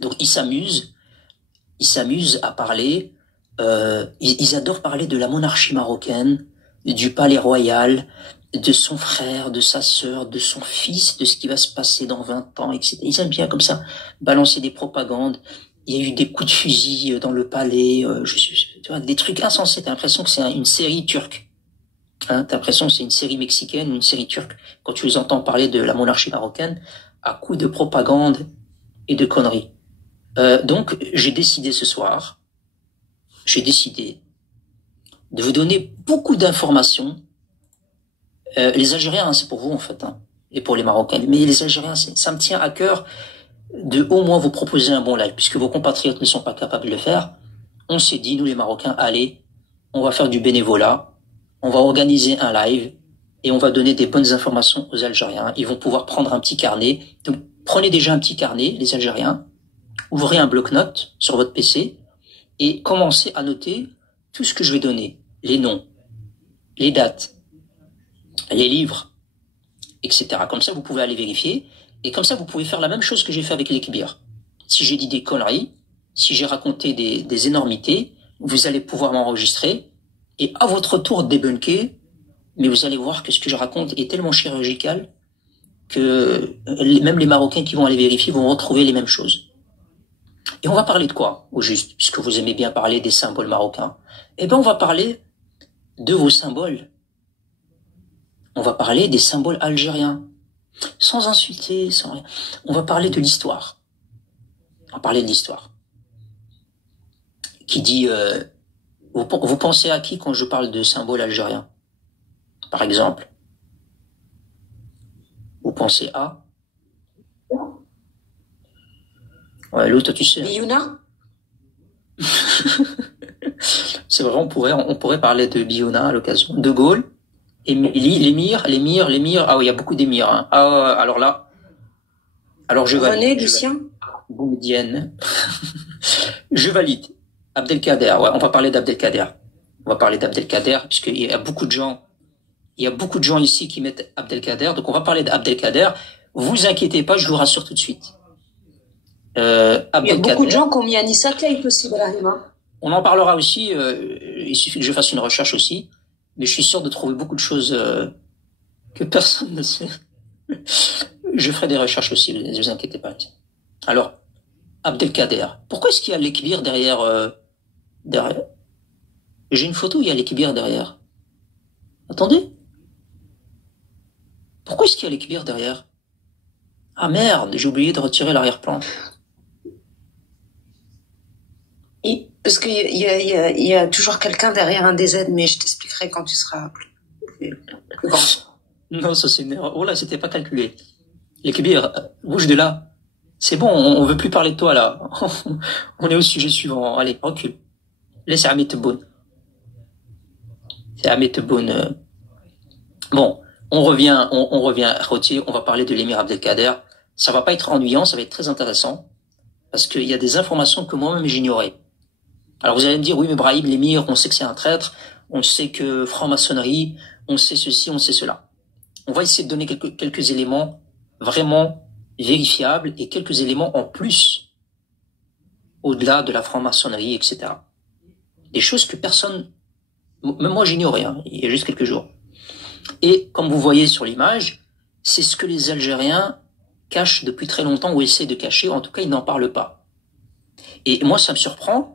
Donc ils s'amusent à parler, ils adorent parler de la monarchie marocaine, du palais royal, de son frère, de sa sœur, de son fils, de ce qui va se passer dans 20 ans, etc. Ils aiment bien comme ça balancer des propagandes. Il y a eu des coups de fusil dans le palais, tu vois, des trucs insensés. T'as l'impression que c'est une série turque. Hein, t'as l'impression que c'est une série mexicaine ou une série turque. Quand tu les entends parler de la monarchie marocaine, à coups de propagande et de conneries. Donc, j'ai décidé ce soir, de vous donner beaucoup d'informations. Les Algériens, hein, c'est pour vous en fait, hein, et pour les Marocains. Mais les Algériens, ça me tient à cœur de au moins vous proposer un bon live, puisque vos compatriotes ne sont pas capables de le faire. On s'est dit, nous les Marocains, allez, on va faire du bénévolat, on va organiser un live, et on va donner des bonnes informations aux Algériens. Ils vont pouvoir prendre un petit carnet. Donc, prenez déjà un petit carnet, les Algériens, ouvrez un bloc-notes sur votre PC, et commencez à noter tout ce que je vais donner. Les noms, les dates, les livres, etc. Comme ça, vous pouvez aller vérifier. Et comme ça, vous pouvez faire la même chose que j'ai fait avec les Kibir. Si j'ai dit des conneries, si j'ai raconté des énormités, vous allez pouvoir m'enregistrer et à votre tour débunker. Mais vous allez voir que ce que je raconte est tellement chirurgical que même les Marocains qui vont aller vérifier vont retrouver les mêmes choses. Et on va parler de quoi, au juste, puisque vous aimez bien parler des symboles marocains? Eh bien, on va parler de vos symboles. On va parler des symboles algériens. Sans insulter, sans rien. On va parler de l'histoire. On va parler de l'histoire. Qui dit... vous pensez à qui quand je parle de symboles algériens? Par exemple. Vous pensez à... Ouais, l'autre, tu sais. Biouna. C'est vrai, on pourrait parler de Biouna à l'occasion. De Gaulle. L'émir. Ah oui, il y a beaucoup d'émirs. Hein. Ah, alors là. Alors je valide. René, Lucien. Boumedienne. Je valide. Abdelkader. Ouais, on va parler d'Abdelkader. On va parler d'Abdelkader, puisqu'il y a beaucoup de gens. Il y a beaucoup de gens ici qui mettent Abdelkader. Donc on va parler d'Abdelkader. Vous inquiétez pas, je vous rassure tout de suite. Il y a beaucoup de gens qui ont mis Anissa Keït aussi, Brahima. On en parlera aussi. Il suffit que je fasse une recherche aussi. Mais je suis sûr de trouver beaucoup de choses que personne ne sait. Je ferai des recherches aussi, ne vous inquiétez pas. Alors, Abdelkader. Pourquoi est-ce qu'il y a l'équibir derrière, derrière? J'ai une photo où il y a l'équibir derrière. Attendez. Pourquoi est-ce qu'il y a l'équibir derrière? Ah merde, j'ai oublié de retirer l'arrière-plan. Parce qu'il y a toujours quelqu'un derrière un DZ, mais je t'expliquerai quand tu seras plus grand. Non, ça c'est une erreur. Oh là, c'était pas calculé. Les Kébir, bouge de là. C'est bon, on veut plus parler de toi là. On est au sujet suivant. Allez, recule. Laisse Ahmed Tebboune. C'est Ahmed Tebboune. Bon, on revient, Roti, on va parler de l'émir Abdelkader. Ça va pas être ennuyant, ça va être très intéressant. Parce qu'il y a des informations que moi-même j'ignorais. Alors vous allez me dire, oui mais Brahim, l'émir, on sait que c'est un traître, on sait que franc-maçonnerie, on sait ceci, on sait cela. On va essayer de donner quelques éléments vraiment vérifiables et quelques éléments en plus au-delà de la franc-maçonnerie, etc. Des choses que personne, même moi j'ignorais, hein, il y a juste quelques jours. Et comme vous voyez sur l'image, c'est ce que les Algériens cachent depuis très longtemps ou essaient de cacher, en tout cas ils n'en parlent pas. Et moi ça me surprend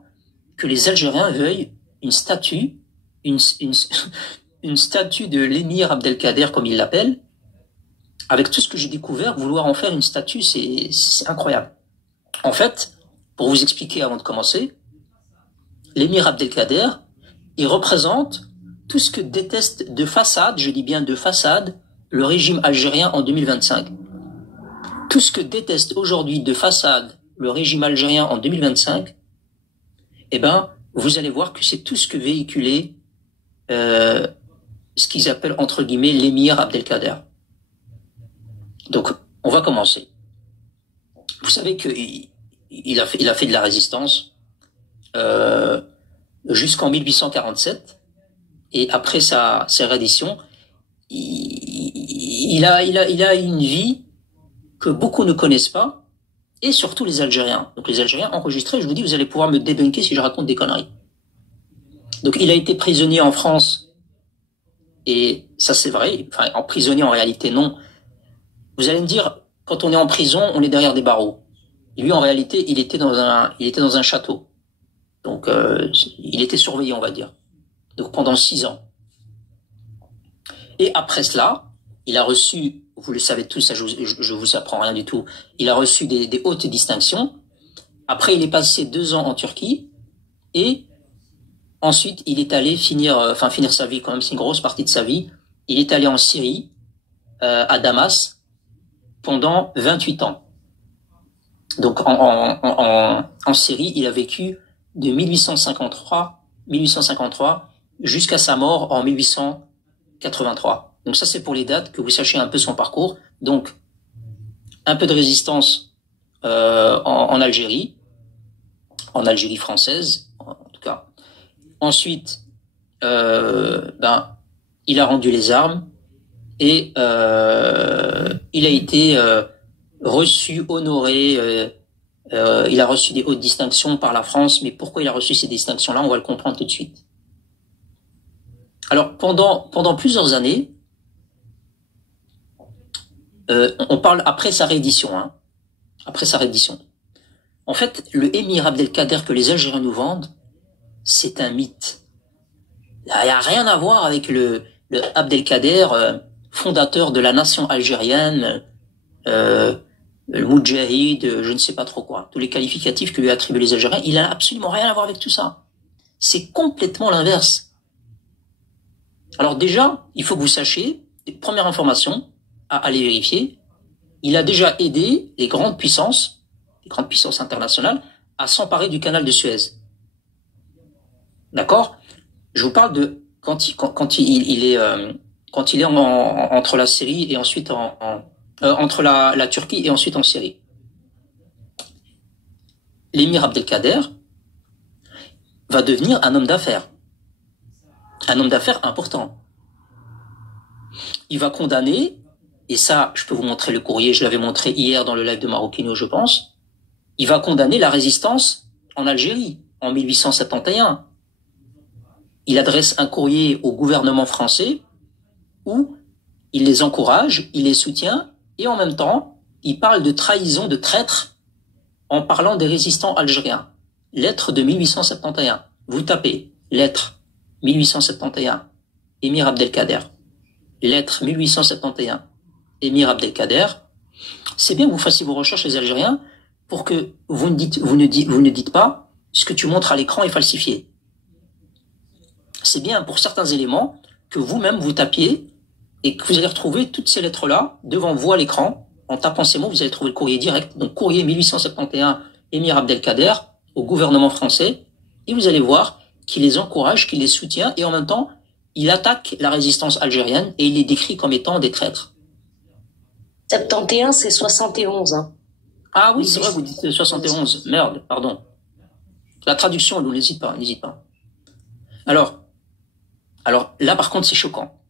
que les Algériens veuillent une statue de l'émir Abdelkader, comme ils l'appellent. Avec tout ce que j'ai découvert, vouloir en faire une statue, c'est incroyable. En fait, pour vous expliquer avant de commencer, l'émir Abdelkader, il représente tout ce que déteste de façade, je dis bien de façade, le régime algérien en 2025. Tout ce que déteste aujourd'hui de façade le régime algérien en 2025, eh ben, vous allez voir que c'est tout ce que véhiculait ce qu'ils appellent entre guillemets l'émir Abdelkader. Donc, on va commencer. Vous savez qu'il a fait de la résistance jusqu'en 1847, et après sa reddition, il a une vie que beaucoup ne connaissent pas, et surtout les Algériens. Donc les Algériens enregistrés, je vous dis, vous allez pouvoir me débunker si je raconte des conneries. Donc il a été prisonnier en France, et ça c'est vrai, enfin en prisonnier en réalité non. Vous allez me dire, quand on est en prison, on est derrière des barreaux. Lui en réalité, il était dans un château. Donc il était surveillé, on va dire. Donc pendant 6 ans. Et après cela, il a reçu, vous le savez tous, ça je vous apprends rien du tout, il a reçu des hautes distinctions. Après, il est passé 2 ans en Turquie et ensuite, il est allé finir sa vie quand même, c'est une grosse partie de sa vie. Il est allé en Syrie, à Damas, pendant 28 ans. Donc en Syrie, il a vécu de 1853 jusqu'à sa mort en 1883. Donc ça, c'est pour les dates, que vous sachiez un peu son parcours. Donc, un peu de résistance en Algérie française, en tout cas. Ensuite, il a rendu les armes et il a été reçu, honoré. Il a reçu des hautes distinctions par la France, mais pourquoi il a reçu ces distinctions-là, on va le comprendre tout de suite. Alors, pendant plusieurs années, on parle après sa réédition, hein. Après sa réédition. En fait, le émir Abdelkader que les Algériens nous vendent, c'est un mythe. Il n'y a rien à voir avec le Abdelkader, fondateur de la nation algérienne, le Moudjahid, je ne sais pas trop quoi. Tous les qualificatifs que lui attribuent les Algériens, il n'a absolument rien à voir avec tout ça. C'est complètement l'inverse. Alors déjà, il faut que vous sachiez, première information à aller vérifier, il a déjà aidé les grandes puissances internationales, à s'emparer du canal de Suez. D'accord? Je vous parle de quand il est entre la Syrie et ensuite entre la Turquie et ensuite en Syrie. L'émir Abdelkader va devenir un homme d'affaires important. Il va condamner, et ça, je peux vous montrer le courrier, je l'avais montré hier dans le live de Maroquino, je pense. Il va condamner la résistance en Algérie en 1871. Il adresse un courrier au gouvernement français où il les encourage, il les soutient, et en même temps, il parle de trahison, de traître, en parlant des résistants algériens. Lettre de 1871. Vous tapez lettre 1871, émir Abdelkader. Lettre 1871, émir Abdelkader. C'est bien que vous fassiez vos recherches, les Algériens, pour que vous ne dites pas ce que tu montres à l'écran est falsifié. C'est bien pour certains éléments que vous-même vous tapiez et que vous allez retrouver toutes ces lettres-là devant vous à l'écran. En tapant ces mots, vous allez trouver le courrier direct. Donc, courrier 1871, émir Abdelkader, au gouvernement français. Et vous allez voir qu'il les encourage, qu'il les soutient, et en même temps, il attaque la résistance algérienne et il les décrit comme étant des traîtres. 71, c'est 71. Hein. Ah oui, c'est vrai, vous dites 71. Merde, pardon. La traduction, elle, n'hésite pas. Alors, là, par contre, c'est choquant.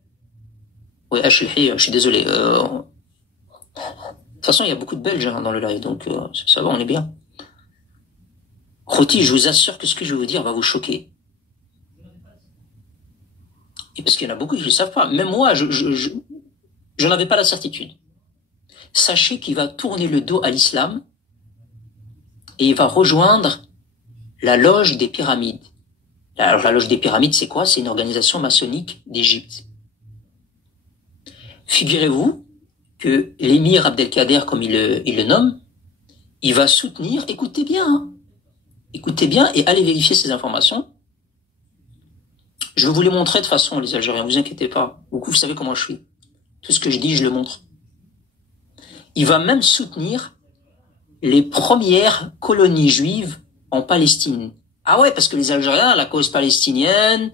Oui, je suis désolé. De toute façon, il y a beaucoup de Belges dans le live, donc ça va, on est bien. Khouti, je vous assure que ce que je vais vous dire va vous choquer. Et parce qu'il y en a beaucoup qui ne le savent pas. Même moi, je n'avais pas la certitude. Sachez qu'il va tourner le dos à l'islam et il va rejoindre la loge des pyramides. Alors, la loge des pyramides, c'est quoi? C'est une organisation maçonnique d'Égypte. Figurez-vous que l'émir Abdelkader, comme il le nomme, il va soutenir, écoutez bien et allez vérifier ces informations. Je vais vous les montrer de façon, les Algériens, vous inquiétez pas. Vous savez comment je suis. Tout ce que je dis, je le montre. Il va même soutenir les premières colonies juives en Palestine. Ah ouais, parce que les Algériens, la cause palestinienne,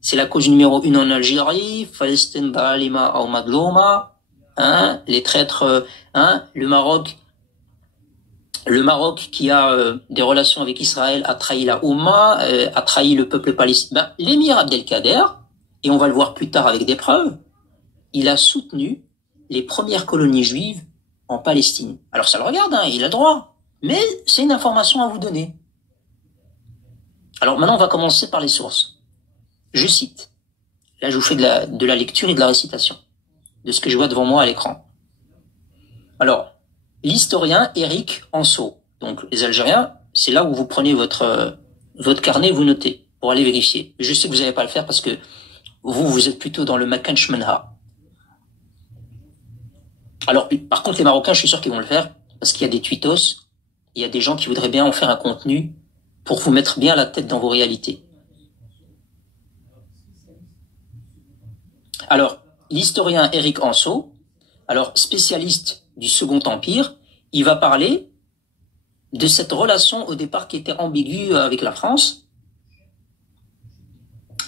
c'est la cause numéro 1 en Algérie, Palestine Balima ou Madlouma, hein, les traîtres, le Maroc qui a des relations avec Israël a trahi la Oumma, a trahi le peuple palestinien. L'émir Abdelkader, et on va le voir plus tard avec des preuves, il a soutenu les premières colonies juives en Palestine. Alors ça le regarde, il a le droit. Mais c'est une information à vous donner. Alors maintenant, on va commencer par les sources. Je cite. Là, je vous fais de la lecture et de la récitation, de ce que je vois devant moi à l'écran. Alors, l'historien Éric Anso. Donc, les Algériens, c'est là où vous prenez votre carnet, vous notez, pour aller vérifier. Je sais que vous n'allez pas le faire parce que vous êtes plutôt dans le Makanch Menha. Alors, par contre, les Marocains, je suis sûr qu'ils vont le faire, parce qu'il y a des tweetos, il y a des gens qui voudraient bien en faire un contenu pour vous mettre bien la tête dans vos réalités. Alors, l'historien Éric Anso, alors spécialiste du Second Empire, il va parler de cette relation au départ qui était ambiguë avec la France,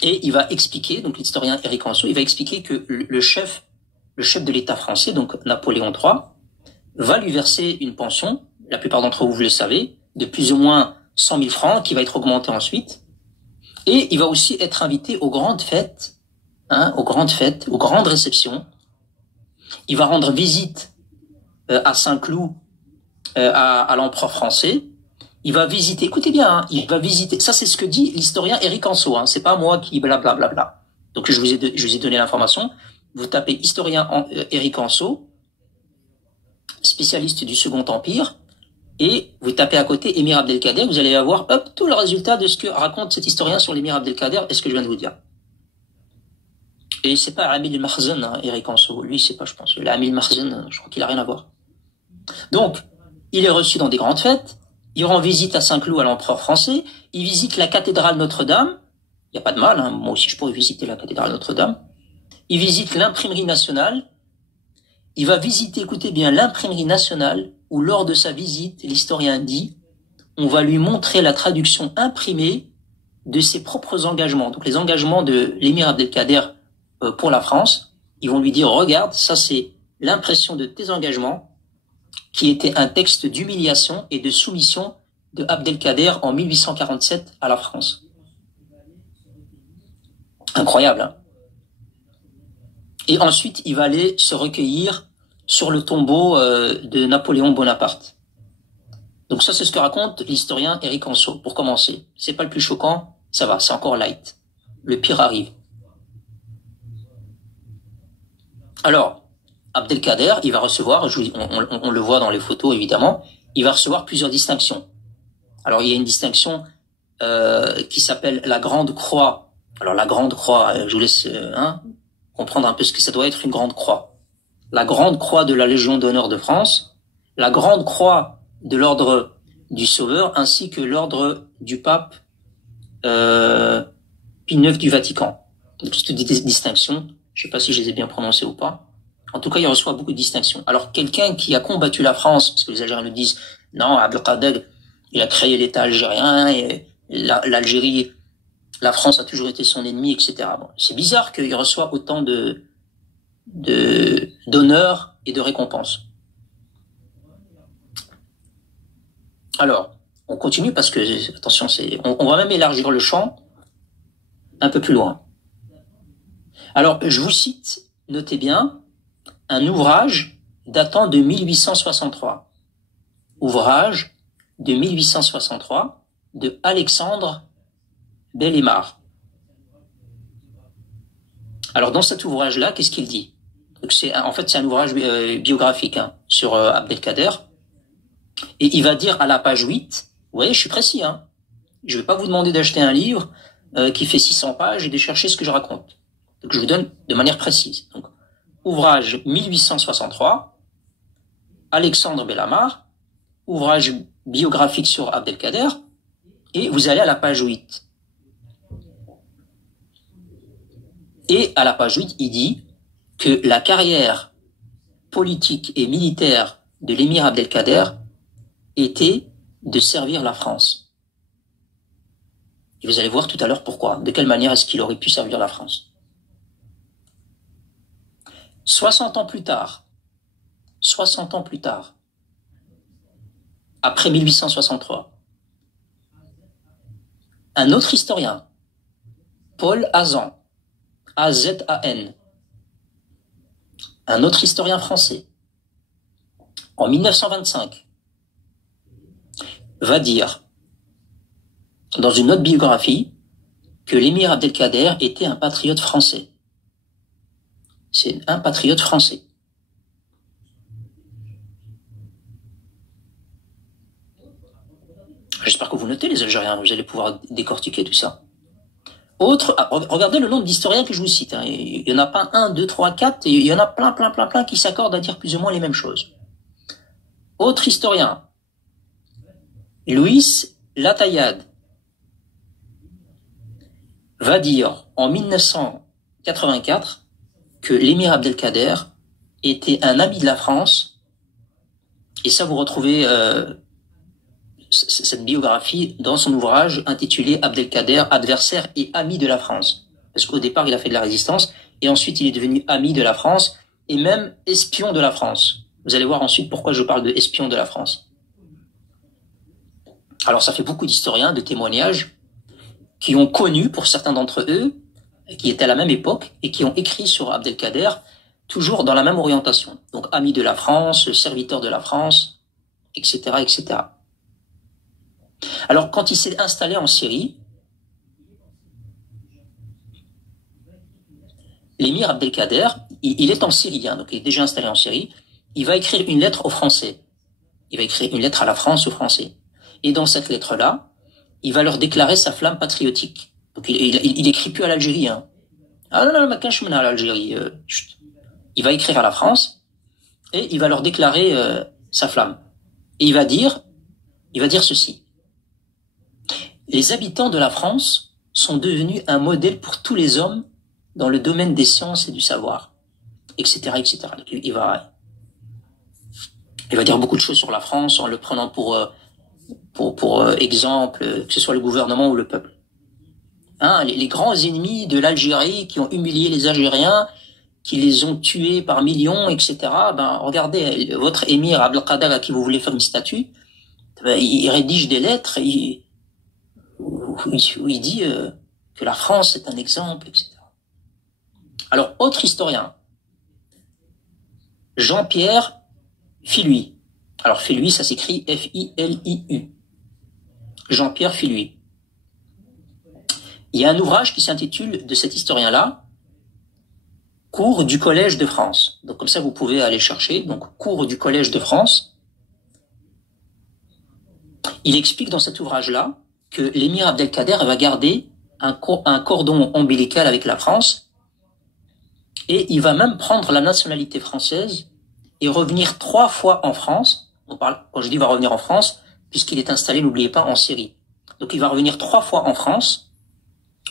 et il va expliquer, donc l'historien Éric Anso, il va expliquer que le chef de l'État français, donc Napoléon III, va lui verser une pension, la plupart d'entre vous le savez, de plus ou moins 100 000 francs, qui va être augmentée ensuite, et il va aussi être invité aux grandes fêtes, aux grandes réceptions. Il va rendre visite à Saint-Cloud, à l'empereur français. Il va visiter, écoutez bien, il va visiter, ça c'est ce que dit l'historien Éric Anso, c'est pas moi qui blablabla. Donc je vous ai donné l'information. Vous tapez historien Éric Anso, spécialiste du Second Empire, et vous tapez à côté Émir Abdelkader, vous allez avoir tout le résultat de ce que raconte cet historien sur l'émir Abdelkader et ce que je viens de vous dire. Et c'est pas Amil Makhzen, Éric Anso, lui c'est pas, je pense. Amil Makhzen, je crois qu'il a rien à voir. Donc, il est reçu dans des grandes fêtes, il rend visite à Saint-Cloud à l'empereur français, il visite la cathédrale Notre-Dame, il n'y a pas de mal, moi aussi je pourrais visiter la cathédrale Notre-Dame, il visite l'imprimerie nationale, il va visiter, écoutez bien, l'imprimerie nationale, où lors de sa visite, l'historien dit, on va lui montrer la traduction imprimée de ses propres engagements, donc les engagements de l'émir Abdelkader pour la France. Ils vont lui dire, regarde, ça c'est l'impression de tes engagements, qui était un texte d'humiliation et de soumission de Abdelkader en 1847 à la France. Incroyable, hein? Et ensuite, il va aller se recueillir sur le tombeau de Napoléon Bonaparte. Donc ça, c'est ce que raconte l'historien Éric Anso, pour commencer. C'est pas le plus choquant, ça va, c'est encore light. Le pire arrive. Alors, Abdelkader, il va recevoir, on le voit dans les photos évidemment, il va recevoir plusieurs distinctions. Alors il y a une distinction qui s'appelle la Grande Croix. Alors la Grande Croix, je vous laisse comprendre un peu ce que ça doit être une Grande Croix. La Grande Croix de la Légion d'honneur de France, la Grande Croix de l'Ordre du Sauveur, ainsi que l'Ordre du Pape Pie IX du Vatican. Donc c'est des distinctions, je sais pas si je les ai bien prononcées ou pas. En tout cas, il reçoit beaucoup de distinctions. Alors, quelqu'un qui a combattu la France, parce que les Algériens le disent, non, Abdelkader, il a créé l'État algérien, et l'Algérie, la France a toujours été son ennemi, etc. Bon, c'est bizarre qu'il reçoit autant d'honneurs et de récompenses. Alors, on continue parce que, attention, on va même élargir le champ un peu plus loin. Alors, je vous cite, notez bien, un ouvrage datant de 1863. Ouvrage de 1863 de Alexandre Bellemare. Alors, dans cet ouvrage-là, qu'est-ce qu'il dit? Donc, en fait, c'est un ouvrage biographique sur Abdelkader. Et il va dire à la page 8, vous voyez, je suis précis, je ne vais pas vous demander d'acheter un livre qui fait 600 pages et de chercher ce que je raconte. Donc, je vous donne de manière précise. Donc, ouvrage 1863, Alexandre Bellemare, ouvrage biographique sur Abdelkader, et vous allez à la page 8. Et à la page 8, il dit que la carrière politique et militaire de l'émir Abdelkader était de servir la France. Et vous allez voir tout à l'heure pourquoi. De quelle manière est-ce qu'il aurait pu servir la France. 60 ans plus tard, après 1863, un autre historien, Paul Azan, A-Z-A-N, un autre historien français, en 1925, va dire, dans une autre biographie, que l'émir Abdelkader était un patriote français. C'est un patriote français. J'espère que vous notez, les Algériens, vous allez pouvoir décortiquer tout ça. Regardez le nombre d'historiens que je vous cite. Hein. Il n'y en a pas un, deux, trois, quatre, il y en a plein qui s'accordent à dire plus ou moins les mêmes choses. Autre historien, Louis Latayade, va dire en 1984 que l'émir Abdelkader était un ami de la France, et ça vous retrouvez cette biographie dans son ouvrage intitulé Abdelkader, adversaire et ami de la France. Parce qu'au départ, il a fait de la résistance, et ensuite il est devenu ami de la France, et même espion de la France. Vous allez voir ensuite pourquoi je parle de espion de la France. Alors ça fait beaucoup d'historiens, de témoignages, qui ont connu, pour certains d'entre eux, qui étaient à la même époque, et qui ont écrit sur Abdelkader, toujours dans la même orientation. Donc ami de la France, serviteur de la France, etc., etc. Alors, quand il s'est installé en Syrie, l'émir Abdelkader, il est en Syrie, hein, donc il est déjà installé en Syrie, il va écrire une lettre aux Français. Il va écrire une lettre à la France, aux Français. Et dans cette lettre-là, il va leur déclarer sa flamme patriotique. Donc il écrit plus à l'Algérie. Hein. Ah non, non, je à l'Algérie. Il va écrire à la France et il va leur déclarer sa flamme. Et il va dire ceci. Les habitants de la France sont devenus un modèle pour tous les hommes dans le domaine des sciences et du savoir, etc., etc. Donc, il va dire beaucoup de choses sur la France en le prenant pour exemple, que ce soit le gouvernement ou le peuple. Hein, les grands ennemis de l'Algérie qui ont humilié les Algériens, qui les ont tués par millions, etc. Ben, regardez, votre émir Abdelkader à qui vous voulez faire une statue, ben, il rédige des lettres, où il dit que la France est un exemple, etc. Alors, autre historien, Jean-Pierre Filuy. Alors, Filuy, ça s'écrit F-I-L-I-U. Jean-Pierre Filuy. Il y a un ouvrage qui s'intitule, de cet historien-là, Cours du Collège de France. Donc, comme ça, vous pouvez aller chercher. Donc, Cours du Collège de France. Il explique dans cet ouvrage-là que l'émir Abdelkader va garder un cordon ombilical avec la France, et il va même prendre la nationalité française et revenir 3 fois en France. Quand je dis va revenir en France, puisqu'il est installé, n'oubliez pas, en Syrie. Donc il va revenir 3 fois en France,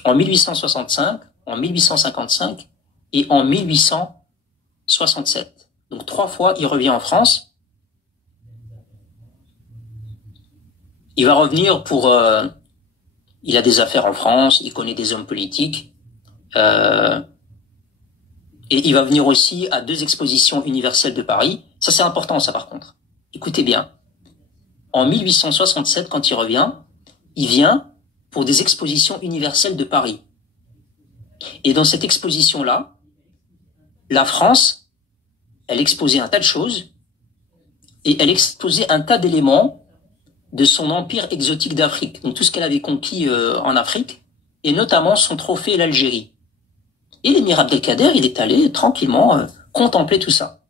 en 1865, en 1855 et en 1867. Donc 3 fois il revient en France. Il va revenir pour... il a des affaires en France, il connaît des hommes politiques. Et il va venir aussi à 2 expositions universelles de Paris. Ça, c'est important, ça, par contre. Écoutez bien. En 1867, quand il revient, il vient pour des expositions universelles de Paris. Et dans cette exposition-là, la France, elle exposait un tas de choses, et elle exposait un tas d'éléments de son empire exotique d'Afrique, donc tout ce qu'elle avait conquis en Afrique, et notamment son trophée l'Algérie. Et l'émir Abdelkader, il est allé tranquillement contempler tout ça.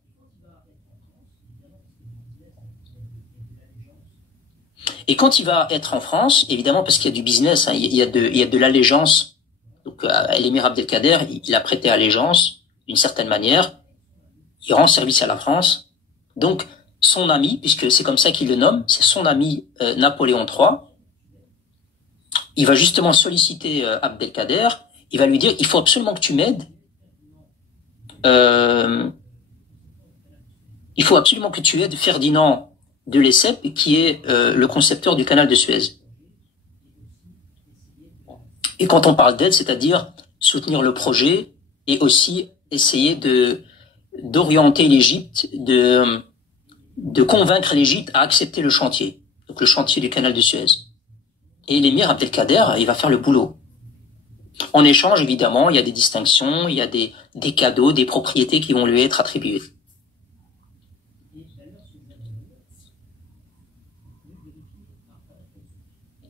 Et quand il va être en France, évidemment, parce qu'il y a du business, hein, il y a de l'allégeance. Donc l'émir Abdelkader, il a prêté allégeance d'une certaine manière, il rend service à la France. Donc son ami, puisque c'est comme ça qu'il le nomme, c'est son ami Napoléon III, il va justement solliciter Abdelkader, il va lui dire, il faut absolument que tu m'aides, il faut absolument que tu aides Ferdinand de Lesseps, qui est le concepteur du canal de Suez. Et quand on parle d'aide, c'est-à-dire soutenir le projet et aussi essayer d'orienter l'Égypte, de convaincre l'Égypte à accepter le chantier, donc le chantier du canal de Suez. Et l'émir Abdelkader, il va faire le boulot. En échange, évidemment, il y a des distinctions, il y a des cadeaux, des propriétés qui vont lui être attribuées.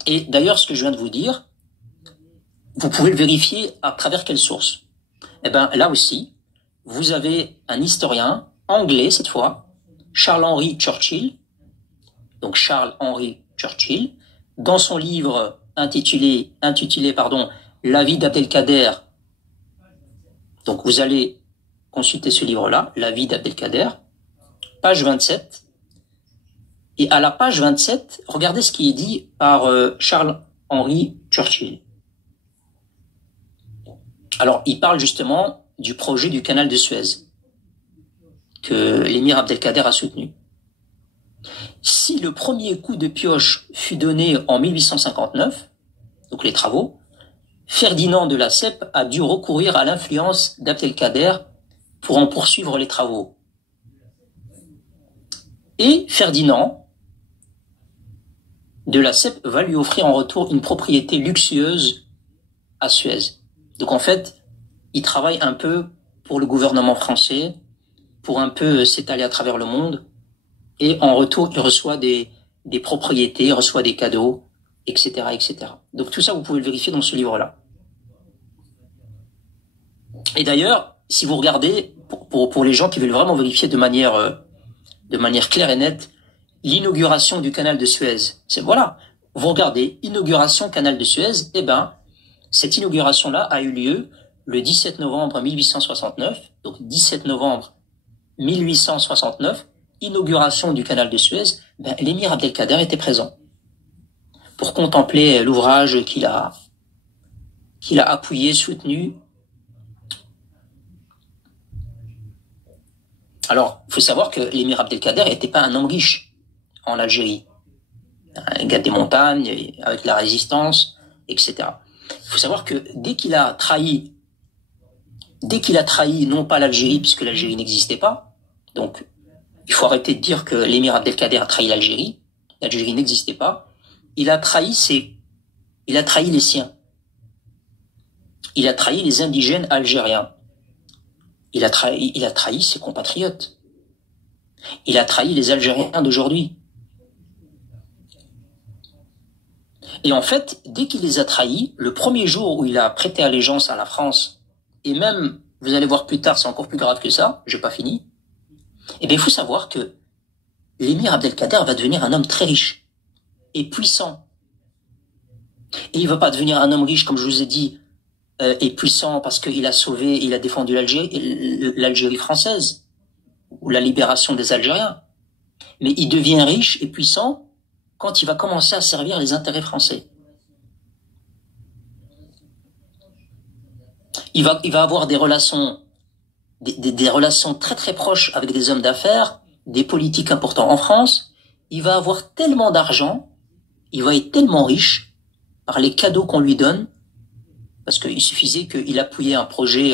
Et d'ailleurs, ce que je viens de vous dire, vous pouvez le vérifier à travers quelle source? Eh ben, là aussi, vous avez un historien anglais cette fois, Charles-Henry Churchill, donc Charles-Henry Churchill, dans son livre intitulé La vie d'Abdelkader. Donc vous allez consulter ce livre-là, La vie d'Abdelkader, page 27. Et à la page 27, regardez ce qui est dit par Charles-Henry Churchill. Alors, il parle justement du projet du canal de Suez que l'émir Abdelkader a soutenu. Si le premier coup de pioche fut donné en 1859, donc les travaux, Ferdinand de Lesseps a dû recourir à l'influence d'Abdelkader pour en poursuivre les travaux. Et Ferdinand de Lesseps va lui offrir en retour une propriété luxueuse à Suez. Donc en fait, il travaille un peu pour le gouvernement français, pour un peu s'étaler à travers le monde, et en retour, il reçoit des propriétés, il reçoit des cadeaux, etc., etc. Donc tout ça, vous pouvez le vérifier dans ce livre-là. Et d'ailleurs, si vous regardez, pour les gens qui veulent vraiment vérifier de manière claire et nette, l'inauguration du canal de Suez, c'est voilà, vous regardez, inauguration canal de Suez, eh ben, cette inauguration-là a eu lieu le 17 novembre 1869, donc 17 novembre 1869, inauguration du canal de Suez, ben, l'émir Abdelkader était présent pour contempler l'ouvrage qu'il a appuyé, soutenu. Alors, il faut savoir que l'émir Abdelkader n'était pas un homme riche en Algérie. Un gars des montagnes, avec la résistance, etc. Il faut savoir que dès qu'il a trahi non pas l'Algérie, puisque l'Algérie n'existait pas, donc il faut arrêter de dire que l'émir Abdelkader a trahi l'Algérie n'existait pas, il a trahi les siens. Il a trahi les indigènes algériens. Il a trahi ses compatriotes. Il a trahi les Algériens d'aujourd'hui. Et en fait, dès qu'il les a trahis, le premier jour où il a prêté allégeance à la France, et même, vous allez voir plus tard, c'est encore plus grave que ça, j'ai pas fini, eh bien, il faut savoir que l'émir Abdelkader va devenir un homme très riche et puissant. Et il va pas devenir un homme riche, comme je vous ai dit, et puissant parce qu'il a défendu l'Algérie française, ou la libération des Algériens. Mais il devient riche et puissant quand il va commencer à servir les intérêts français. Il va avoir des relations très très proches avec des hommes d'affaires, des politiques importants en France. Il va avoir tellement d'argent, il va être tellement riche par les cadeaux qu'on lui donne, parce qu'il suffisait qu'il appuyait un projet,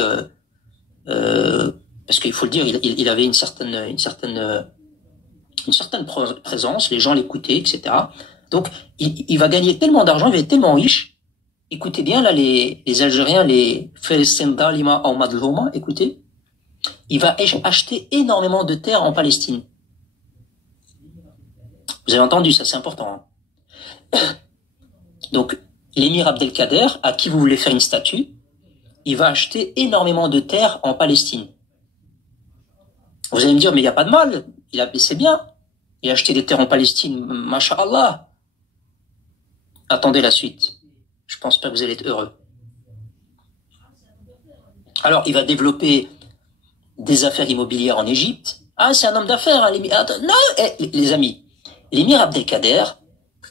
parce qu'il faut le dire, il avait une certaine présence, les gens l'écoutaient, etc. Donc, il va gagner tellement d'argent, il va être tellement riche. Écoutez bien, là, les Algériens, les Felestinda, Lima, Ahmad Loma, écoutez, il va acheter énormément de terres en Palestine. Vous avez entendu, ça c'est important. Hein. Donc, l'émir Abdelkader, à qui vous voulez faire une statue, il va acheter énormément de terres en Palestine. Vous allez me dire, mais il n'y a pas de mal, c'est bien. Il a acheté des terres en Palestine, masha'Allah. Attendez la suite. Je pense pas que vous allez être heureux. Alors, il va développer des affaires immobilières en Égypte. Ah, c'est un homme d'affaires, hein, non, les amis. L'émir Abdelkader,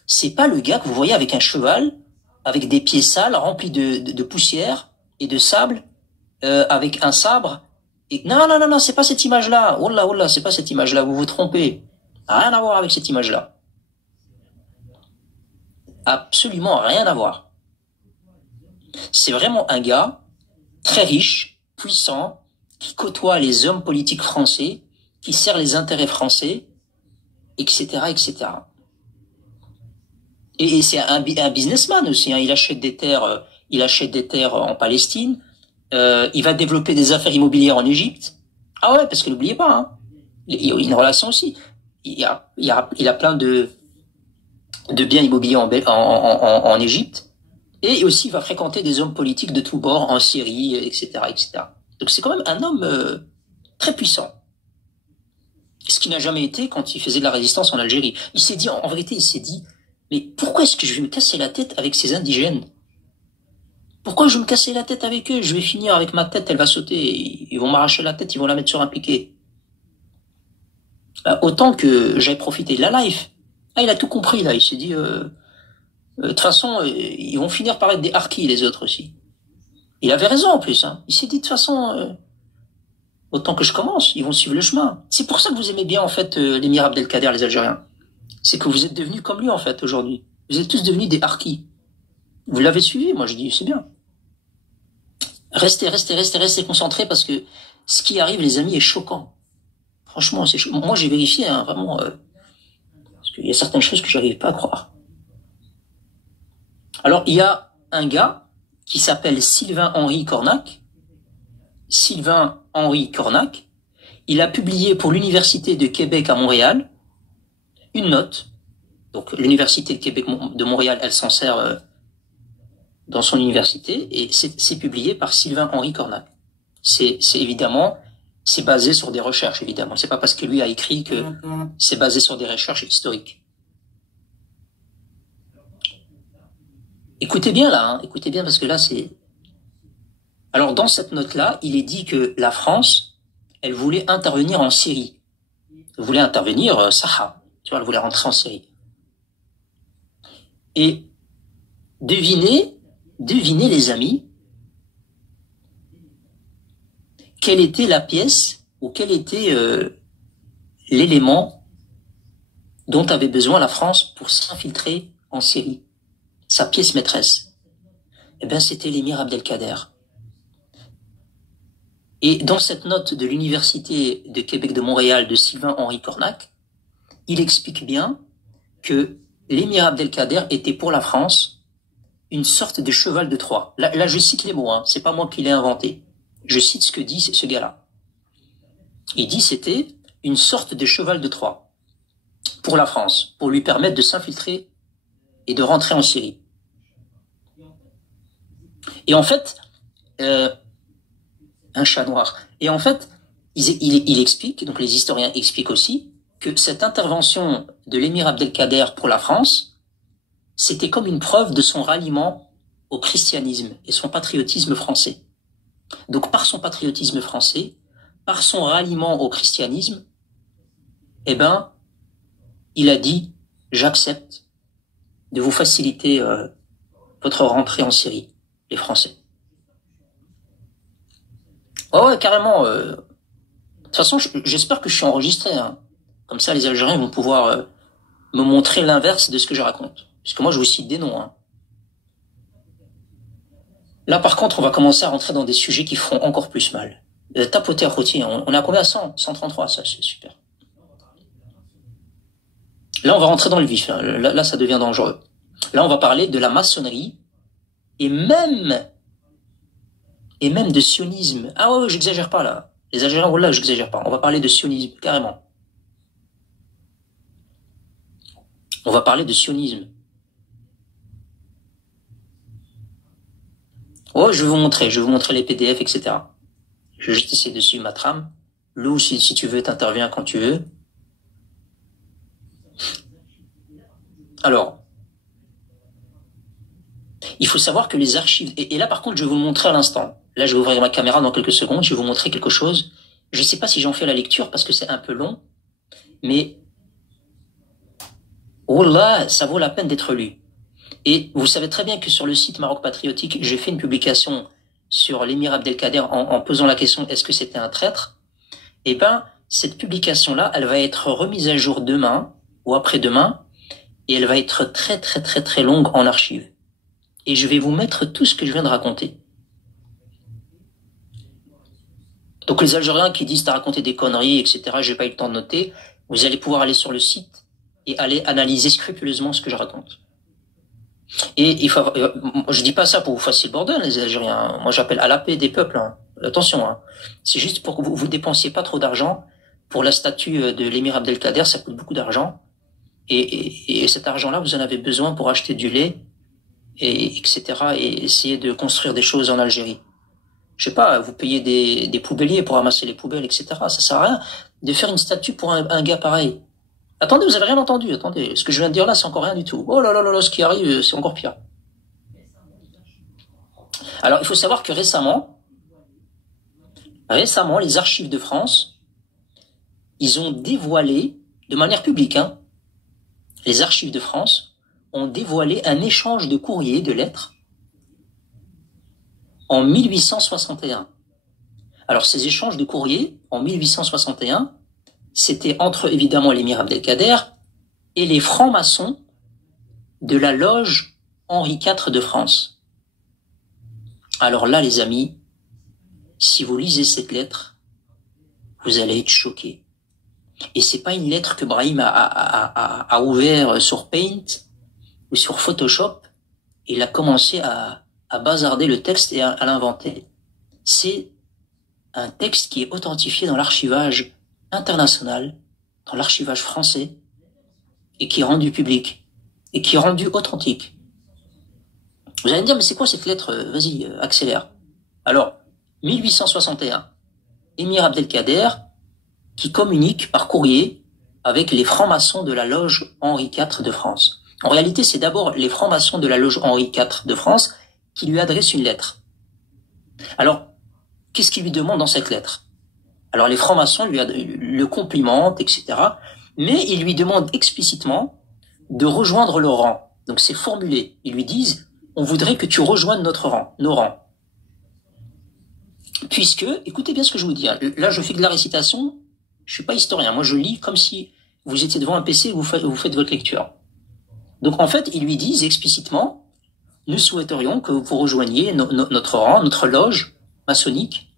c'est pas le gars que vous voyez avec un cheval, avec des pieds sales, remplis de poussière et de sable, avec un sabre. Et non, c'est pas cette image-là. Wallah, c'est pas cette image-là. Vous vous trompez. Rien à voir avec cette image-là. Absolument rien à voir. C'est vraiment un gars très riche, puissant, qui côtoie les hommes politiques français, qui sert les intérêts français, etc., etc. Et c'est un businessman aussi. Hein. Il achète des terres en Palestine. Il va développer des affaires immobilières en Égypte. Ah ouais, parce que n'oubliez pas, hein, il y a une relation aussi. Il a plein de de biens immobiliers en Égypte, et aussi il va fréquenter des hommes politiques de tous bords en Syrie, etc., etc. Donc c'est quand même un homme très puissant. Ce qui n'a jamais été quand il faisait de la résistance en Algérie. Il s'est dit, en vérité, il s'est dit, mais pourquoi est-ce que je vais me casser la tête avec ces indigènes? Pourquoi je vais me casser la tête avec eux? Je vais finir avec ma tête, elle va sauter, ils vont m'arracher la tête, ils vont la mettre sur un piquet. Autant que j'aille profiter de la life. Ah, il a tout compris, là. Il s'est dit, de toute façon, ils vont finir par être des harkis, les autres aussi. Il avait raison, en plus, hein. Il s'est dit, de toute façon, autant que je commence, ils vont suivre le chemin. C'est pour ça que vous aimez bien, en fait, l'émir Abdelkader, les Algériens. C'est que vous êtes devenus comme lui, en fait, aujourd'hui. Vous êtes tous devenus des harkis. Vous l'avez suivi, moi, je dis, c'est bien. Restez concentrés, parce que ce qui arrive, les amis, est choquant. Franchement, c'est choquant. Moi, j'ai vérifié, hein, vraiment, parce qu'il y a certaines choses que j'arrive pas à croire. Alors, il y a un gars qui s'appelle Sylvain-Henri Cornac. Sylvain-Henri Cornac. Il a publié pour l'Université de Québec à Montréal une note. Donc, l'Université de Québec de Montréal, elle s'en sert dans son université, et c'est publié par Sylvain-Henri Cornac. C'est évidemment, c'est basé sur des recherches, évidemment. C'est pas parce que lui a écrit que c'est basé sur des recherches historiques. Écoutez bien là, hein, écoutez bien, parce que là c'est... Alors dans cette note-là, il est dit que la France, elle voulait intervenir en Syrie. Elle voulait intervenir, Saha, tu vois, elle voulait rentrer en Syrie. Et devinez les amis, quelle était la pièce, ou quel était l'élément dont avait besoin la France pour s'infiltrer en Syrie. Sa pièce maîtresse. Eh bien, c'était l'émir Abdelkader. Et dans cette note de l'Université de Québec de Montréal de Sylvain-Henri Cornac, il explique bien que l'émir Abdelkader était pour la France une sorte de cheval de Troie. Là je cite les mots, hein, c'est pas moi qui l'ai inventé. Je cite ce que dit ce gars-là. Il dit c'était une sorte de cheval de Troie pour la France, pour lui permettre de s'infiltrer et de rentrer en Syrie. Et en fait, un chat noir. Et en fait, il explique, donc les historiens expliquent aussi, que cette intervention de l'émir Abdelkader pour la France, c'était comme une preuve de son ralliement au christianisme et son patriotisme français. Donc par son patriotisme français, par son ralliement au christianisme, eh ben, il a dit, j'accepte de vous faciliter votre rentrée en Syrie, les Français. Oh ouais, carrément. De toute façon, j'espère que je suis enregistré. Hein. Comme ça, les Algériens vont pouvoir me montrer l'inverse de ce que je raconte. Puisque moi, je vous cite des noms. Hein. Là, par contre, on va commencer à rentrer dans des sujets qui feront encore plus mal. Tapoter routier, on est à combien? 133, ça, c'est super. Là, on va rentrer dans le vif. Là, ça devient dangereux. Là, on va parler de la maçonnerie et même de sionisme. Ah ouais, j'exagère pas là. Les Algériens, voilà, j'exagère pas. On va parler de sionisme, carrément. On va parler de sionisme. Ouais, je vais vous montrer les PDF, etc. Je vais juste essayer de suivre ma trame. Lou, si tu veux, t'interviens quand tu veux. Alors, il faut savoir que les archives... Et là, par contre, je vais vous le montrer à l'instant. Là, je vais ouvrir ma caméra dans quelques secondes. Je vais vous montrer quelque chose. Je ne sais pas si j'en fais la lecture parce que c'est un peu long. Mais... oh là, ça vaut la peine d'être lu. Et vous savez très bien que sur le site Maroc Patriotique, j'ai fait une publication sur l'émir Abdelkader en posant la question, est-ce que c'était un traître? Eh ben, cette publication-là, elle va être remise à jour demain ou après-demain. Et elle va être très, très, très, très longue en archive. Et je vais vous mettre tout ce que je viens de raconter. Donc les Algériens qui disent t'as raconté des conneries, etc., j'ai pas eu le temps de noter, vous allez pouvoir aller sur le site et aller analyser scrupuleusement ce que je raconte. Et il faut, je dis pas ça pour vous fassiez le bordel, les Algériens. Moi, j'appelle à la paix des peuples. Hein. Attention, hein. C'est juste pour que vous dépensiez pas trop d'argent pour la statue de l'émir Abdelkader, ça coûte beaucoup d'argent. et cet argent-là, vous en avez besoin pour acheter du lait, et etc. et essayer de construire des choses en Algérie. Je sais pas, vous payez des poubelliers pour ramasser les poubelles, etc. Ça sert à rien de faire une statue pour un gars pareil. Attendez, vous avez rien entendu, attendez. Ce que je viens de dire là, c'est encore rien du tout. Oh là là là là, ce qui arrive, c'est encore pire. Alors, il faut savoir que récemment, les archives de France, ils ont dévoilé, de manière publique, hein, les archives de France ont dévoilé un échange de courriers, de lettres, en 1861. Alors, ces échanges de courriers, en 1861, c'était entre, évidemment, l'émir Abdelkader et les francs-maçons de la loge Henri IV de France. Alors là, les amis, si vous lisez cette lettre, vous allez être choqués. Et c'est pas une lettre que Brahim a ouvert sur Paint ou sur Photoshop. Il a commencé à bazarder le texte et à l'inventer. C'est un texte qui est authentifié dans l'archivage international, dans l'archivage français, et qui est rendu public, et qui est rendu authentique. Vous allez me dire, mais c'est quoi cette lettre? Vas-y, accélère. Alors, 1861, Émir Abdelkader, qui communique par courrier avec les francs-maçons de la loge Henri IV de France. En réalité, c'est d'abord les francs-maçons de la loge Henri IV de France qui lui adressent une lettre. Alors, qu'est-ce qu'il lui demande dans cette lettre? Alors, les francs-maçons le complimentent, etc. Mais ils lui demandent explicitement de rejoindre le rang. Donc, c'est formulé. Ils lui disent, on voudrait que tu rejoignes notre rang, nos rangs. Puisque, écoutez bien ce que je vous dis, hein. Là, je fais de la récitation, je suis pas historien. Moi, je lis comme si vous étiez devant un PC et vous faites votre lecture. Donc, en fait, ils lui disent explicitement, nous souhaiterions que vous rejoigniez notre rang, notre loge maçonnique,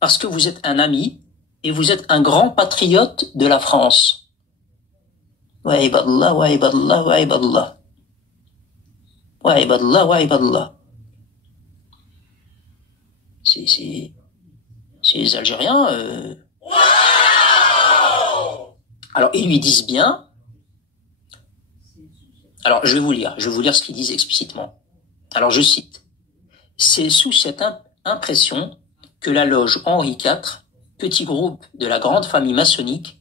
parce que vous êtes un ami et vous êtes un grand patriote de la France. Wa ibadallah, wa ibadallah, wa ibadallah. Wa ibadallah, wa ibadallah. C'est les Algériens. Alors, ils lui disent bien. Alors, je vais vous lire ce qu'ils disent explicitement. Alors, je cite. C'est sous cette impression que la loge Henri IV, petit groupe de la grande famille maçonnique,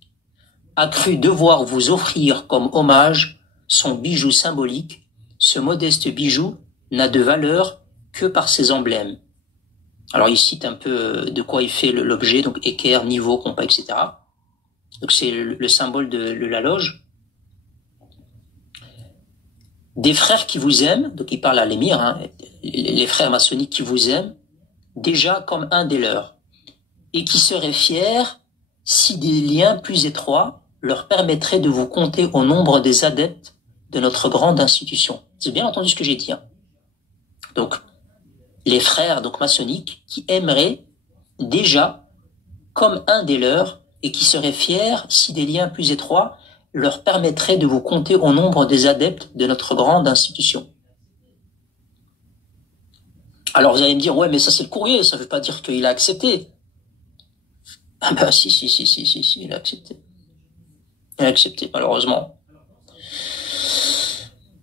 a cru devoir vous offrir comme hommage son bijou symbolique. Ce modeste bijou n'a de valeur que par ses emblèmes. Alors, il cite un peu de quoi il fait l'objet, donc équerre, niveau, compas, etc. Donc, c'est le symbole de la loge. Des frères qui vous aiment, donc il parle à l'émir, hein, les frères maçonniques qui vous aiment, déjà comme un des leurs, et qui seraient fiers si des liens plus étroits leur permettraient de vous compter au nombre des adeptes de notre grande institution. Vous avez bien entendu ce que j'ai dit, hein. Donc, les frères donc maçonniques qui aimeraient déjà comme un des leurs et qui seraient fiers si des liens plus étroits leur permettraient de vous compter au nombre des adeptes de notre grande institution. Alors vous allez me dire, ouais, mais ça c'est le courrier, ça veut pas dire qu'il a accepté. Ah bah si, il a accepté. Il a accepté, malheureusement.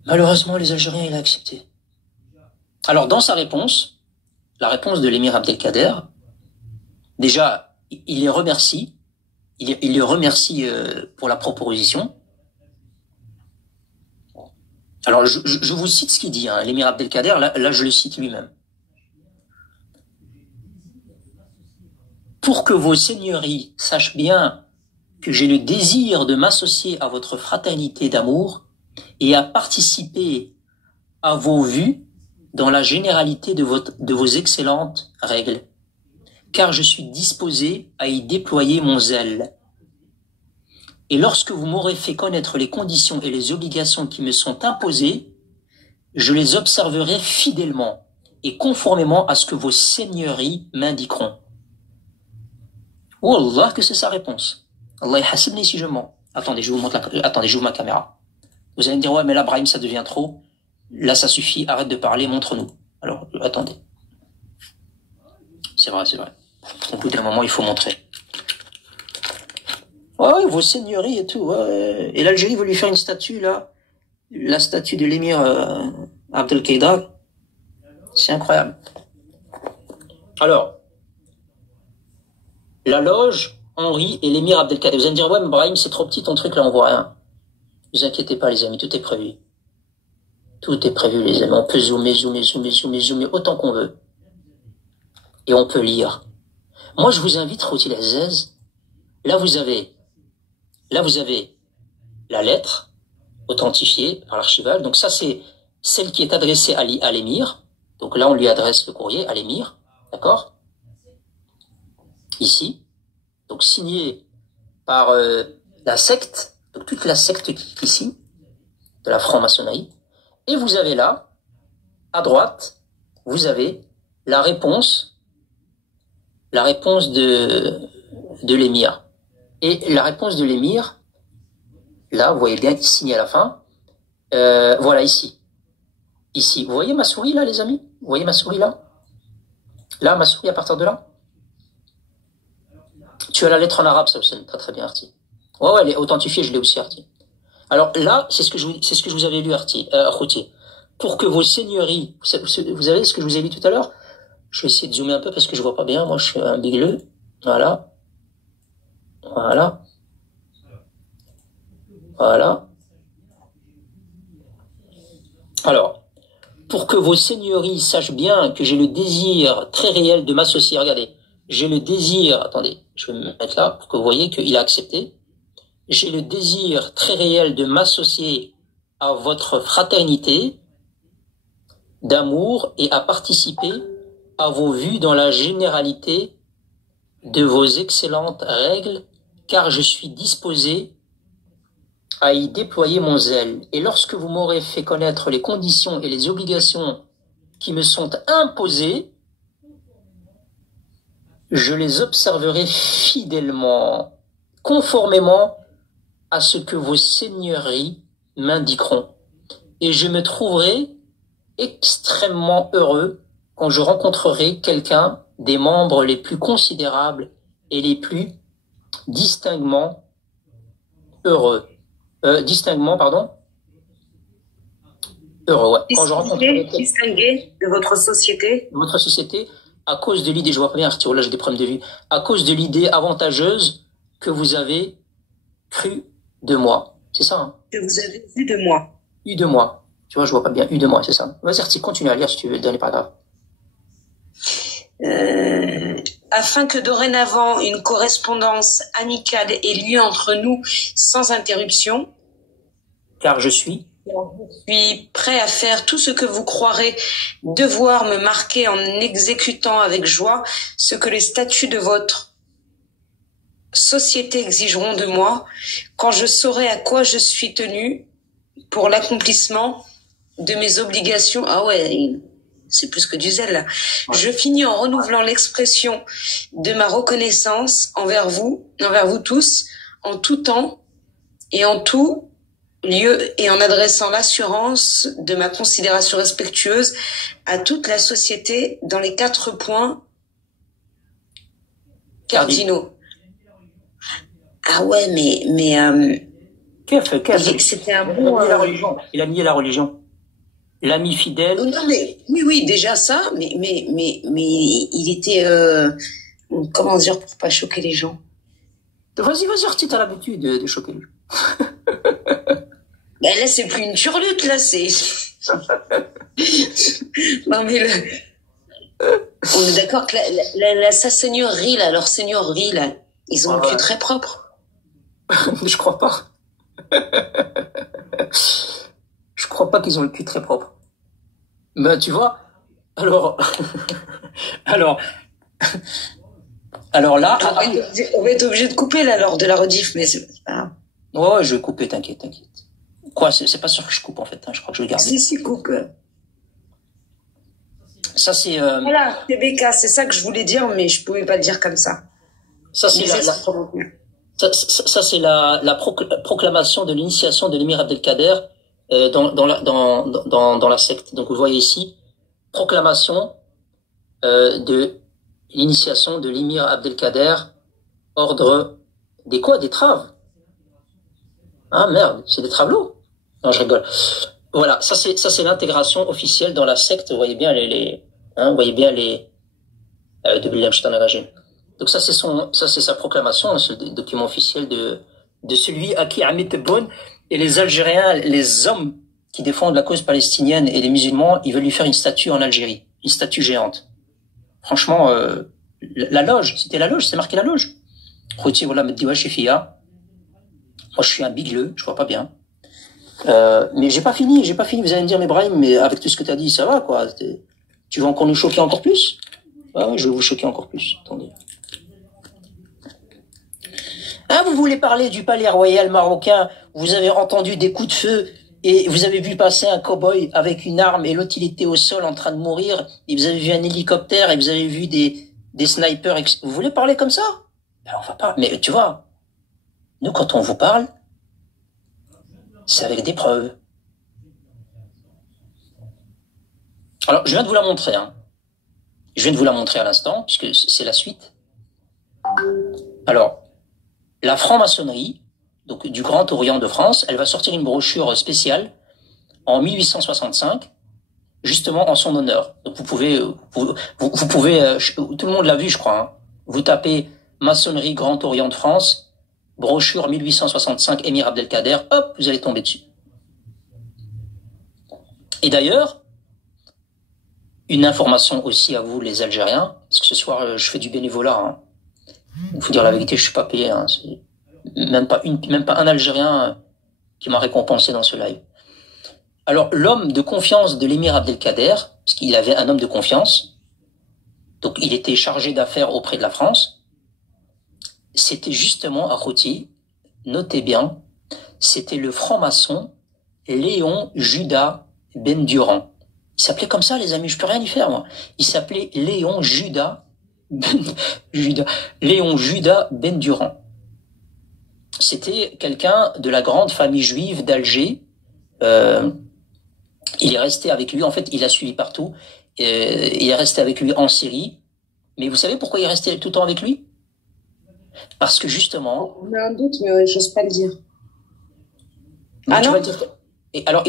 Malheureusement, les Algériens, il a accepté. Alors dans sa réponse, la réponse de l'émir Abdelkader, déjà, il les remercie. Il les remercie pour la proposition. Alors, je vous cite ce qu'il dit, hein. L'émir Abdelkader, là, je le cite lui-même. Pour que vos seigneuries sachent bien que j'ai le désir de m'associer à votre fraternité d'amour et à participer à vos vues dans la généralité de vos excellentes règles, car je suis disposé à y déployer mon zèle. Et lorsque vous m'aurez fait connaître les conditions et les obligations qui me sont imposées, je les observerai fidèlement et conformément à ce que vos seigneuries m'indiqueront. Wallah que c'est sa réponse. Allah yahasibni si je mens. Attendez, je vous ouvre ma caméra. Vous allez me dire, ouais, mais là, Brahim, ça devient trop. Là, ça suffit, arrête de parler, montre-nous. Alors, attendez. C'est vrai. Au bout d'un moment, il faut montrer. Ouais, vos seigneuries et tout. Ouais. Et l'Algérie veut lui faire une statue, là. La statue de l'émir Abdelkader. C'est incroyable. Alors, la loge, Henri et l'émir Abdelkader. Vous allez me dire, ouais, mais Brahim, c'est trop petit ton truc, là, on voit rien. Ne vous inquiétez pas, les amis, tout est prévu. Tout est prévu, les amis. On peut zoomer autant qu'on veut. Et on peut lire. Moi, je vous invite, Routil Aziz. Là, vous avez la lettre authentifiée par l'archival. Donc ça, c'est celle qui est adressée à l'émir. Donc là, on lui adresse le courrier à l'émir. D'accord? Ici. Donc signé par la secte. Donc toute la secte ici, de la franc-maçonnerie. Et vous avez là, à droite, vous avez la réponse de l'émir. Et la réponse de l'émir, là, vous voyez bien, signé à la fin. Voilà, ici. Ici. Vous voyez ma souris, là, les amis? Vous voyez ma souris, là? Là, ma souris, à partir de là? Tu as la lettre en arabe, ça aussi. Très, très bien, Arti. Ouais, elle est authentifiée, je l'ai aussi, Arti. Alors là, c'est ce que je vous avais lu, Arti, Routier. Pour que vos seigneuries, vous savez ce que je vous ai lu tout à l'heure? Je vais essayer de zoomer un peu parce que je vois pas bien. Moi, je suis un bigleux. Voilà. Voilà. Voilà. Alors, pour que vos seigneuries sachent bien que j'ai le désir très réel de m'associer. Regardez, j'ai le désir, attendez, je vais me mettre là pour que vous voyez qu'il a accepté. J'ai le désir très réel de m'associer à votre fraternité d'amour et à participer à vos vues dans la généralité de vos excellentes règles, car je suis disposé à y déployer mon zèle. Et lorsque vous m'aurez fait connaître les conditions et les obligations qui me sont imposées, je les observerai fidèlement, conformément à ce que vos seigneuries m'indiqueront. Et je me trouverai extrêmement heureux quand je rencontrerai quelqu'un des membres les plus considérables et les plus distinctement heureux. Heureux, ouais. Quand je rencontrerai distingué de votre société, à cause de l'idée, je vois pas bien, Arthur, là j'ai des problèmes de vue, à cause de l'idée avantageuse que vous avez cru de moi. C'est ça, hein? que vous avez vu de moi. Eu de moi. Tu vois, je vois pas bien. Eu de moi, c'est ça. Vas-y, Arthur, continue à lire si tu veux, le dernier paragraphe. Afin que dorénavant une correspondance amicale ait lieu entre nous sans interruption. Car je suis prêt à faire tout ce que vous croirez devoir me marquer en exécutant avec joie ce que les statuts de votre société exigeront de moi, quand je saurai à quoi je suis tenu pour l'accomplissement de mes obligations. Ah ouais, c'est plus que du zèle là. Ouais. Je finis en renouvelant l'expression de ma reconnaissance envers vous tous, en tout temps et en tout lieu, et en adressant l'assurance de ma considération respectueuse à toute la société dans les 4 points cardinaux. Ah ouais, mais c'était un bon. Il a nié la religion. L'ami fidèle. Non mais oui, déjà ça, mais il était comment dire pour pas choquer les gens. Vas-y, Artie, t'as l'habitude de choquer les gens. Ben là, c'est plus une turlute, là, c'est. Non mais on est d'accord que sa seigneurie là, leur seigneurie là, ils ont le cul très propre. Je crois pas. Je crois pas qu'ils ont le cul très propre. Ben, tu vois, alors là... On va être obligé de couper, là, lors de la rediff, mais c'est pas grave. Ouais, je vais couper, t'inquiète. Quoi, c'est pas sûr que je coupe, en fait, hein, je crois que je vais le garder. Si, coupe. Ça, c'est... Voilà, TBK, c'est ça que je voulais dire, mais je pouvais pas le dire comme ça. Ça, c'est la proclamation de l'initiation de l'émir Abdelkader dans la secte. Donc vous voyez ici, proclamation de l'initiation de l'émir Abdelkader, ordre Des quoi? Des traves? Ah merde, c'est des travelots? Non, je rigole. Voilà, ça c'est l'intégration officielle dans la secte. Vous voyez bien vous voyez bien donc ça c'est sa proclamation, hein, ce document officiel de celui à qui Hamid Tebboune et les Algériens, les hommes qui défendent la cause palestinienne et les musulmans, ils veulent lui faire une statue en Algérie, une statue géante. Franchement, la loge, c'était la loge, c'est marqué la loge. Khouti, voilà, me dit ouais, moi je suis un bigleux, je vois pas bien. Mais j'ai pas fini. Vous allez me dire, mais Brahim, mais avec tout ce que tu as dit, ça va, quoi. Tu veux encore nous choquer encore plus? Ouais, je vais vous choquer encore plus. Attendez. Ah, vous voulez parler du palais royal marocain? Vous avez entendu des coups de feu et vous avez vu passer un cow-boy avec une arme et l'autre il était au sol en train de mourir et vous avez vu un hélicoptère et vous avez vu des snipers. Vous voulez parler comme ça? Ben, on va pas. Mais tu vois, nous quand on vous parle, c'est avec des preuves. Alors, je viens de vous la montrer. Hein. Je viens de vous la montrer à l'instant, puisque c'est la suite. Alors, la franc-maçonnerie, donc du Grand Orient de France, elle va sortir une brochure spéciale en 1865, justement en son honneur. Donc vous pouvez, tout le monde l'a vu, je crois. Hein. Vous tapez maçonnerie Grand Orient de France, brochure 1865, Émir Abdelkader, hop, vous allez tomber dessus. Et d'ailleurs, une information aussi à vous, les Algériens, parce que ce soir, je fais du bénévolat. Hein. Il faut dire la vérité, je suis pas payé. Hein. C'est même pas un Algérien qui m'a récompensé dans ce live. Alors, l'homme de confiance de l'émir Abdelkader, parce qu'il avait un homme de confiance, donc il était chargé d'affaires auprès de la France, c'était justement à Khouti, notez bien, c'était le franc-maçon Léon Judas Ben Durand. Il s'appelait comme ça, les amis, je peux rien y faire, moi. Il s'appelait Léon Judas Ben Durand. C'était quelqu'un de la grande famille juive d'Alger. Il est resté avec lui, en fait, il a suivi partout. Il est resté avec lui en Syrie. Mais vous savez pourquoi il est resté tout le temps avec lui? Parce que justement... On a un doute, mais j'ose pas le dire. Ah non? Et alors,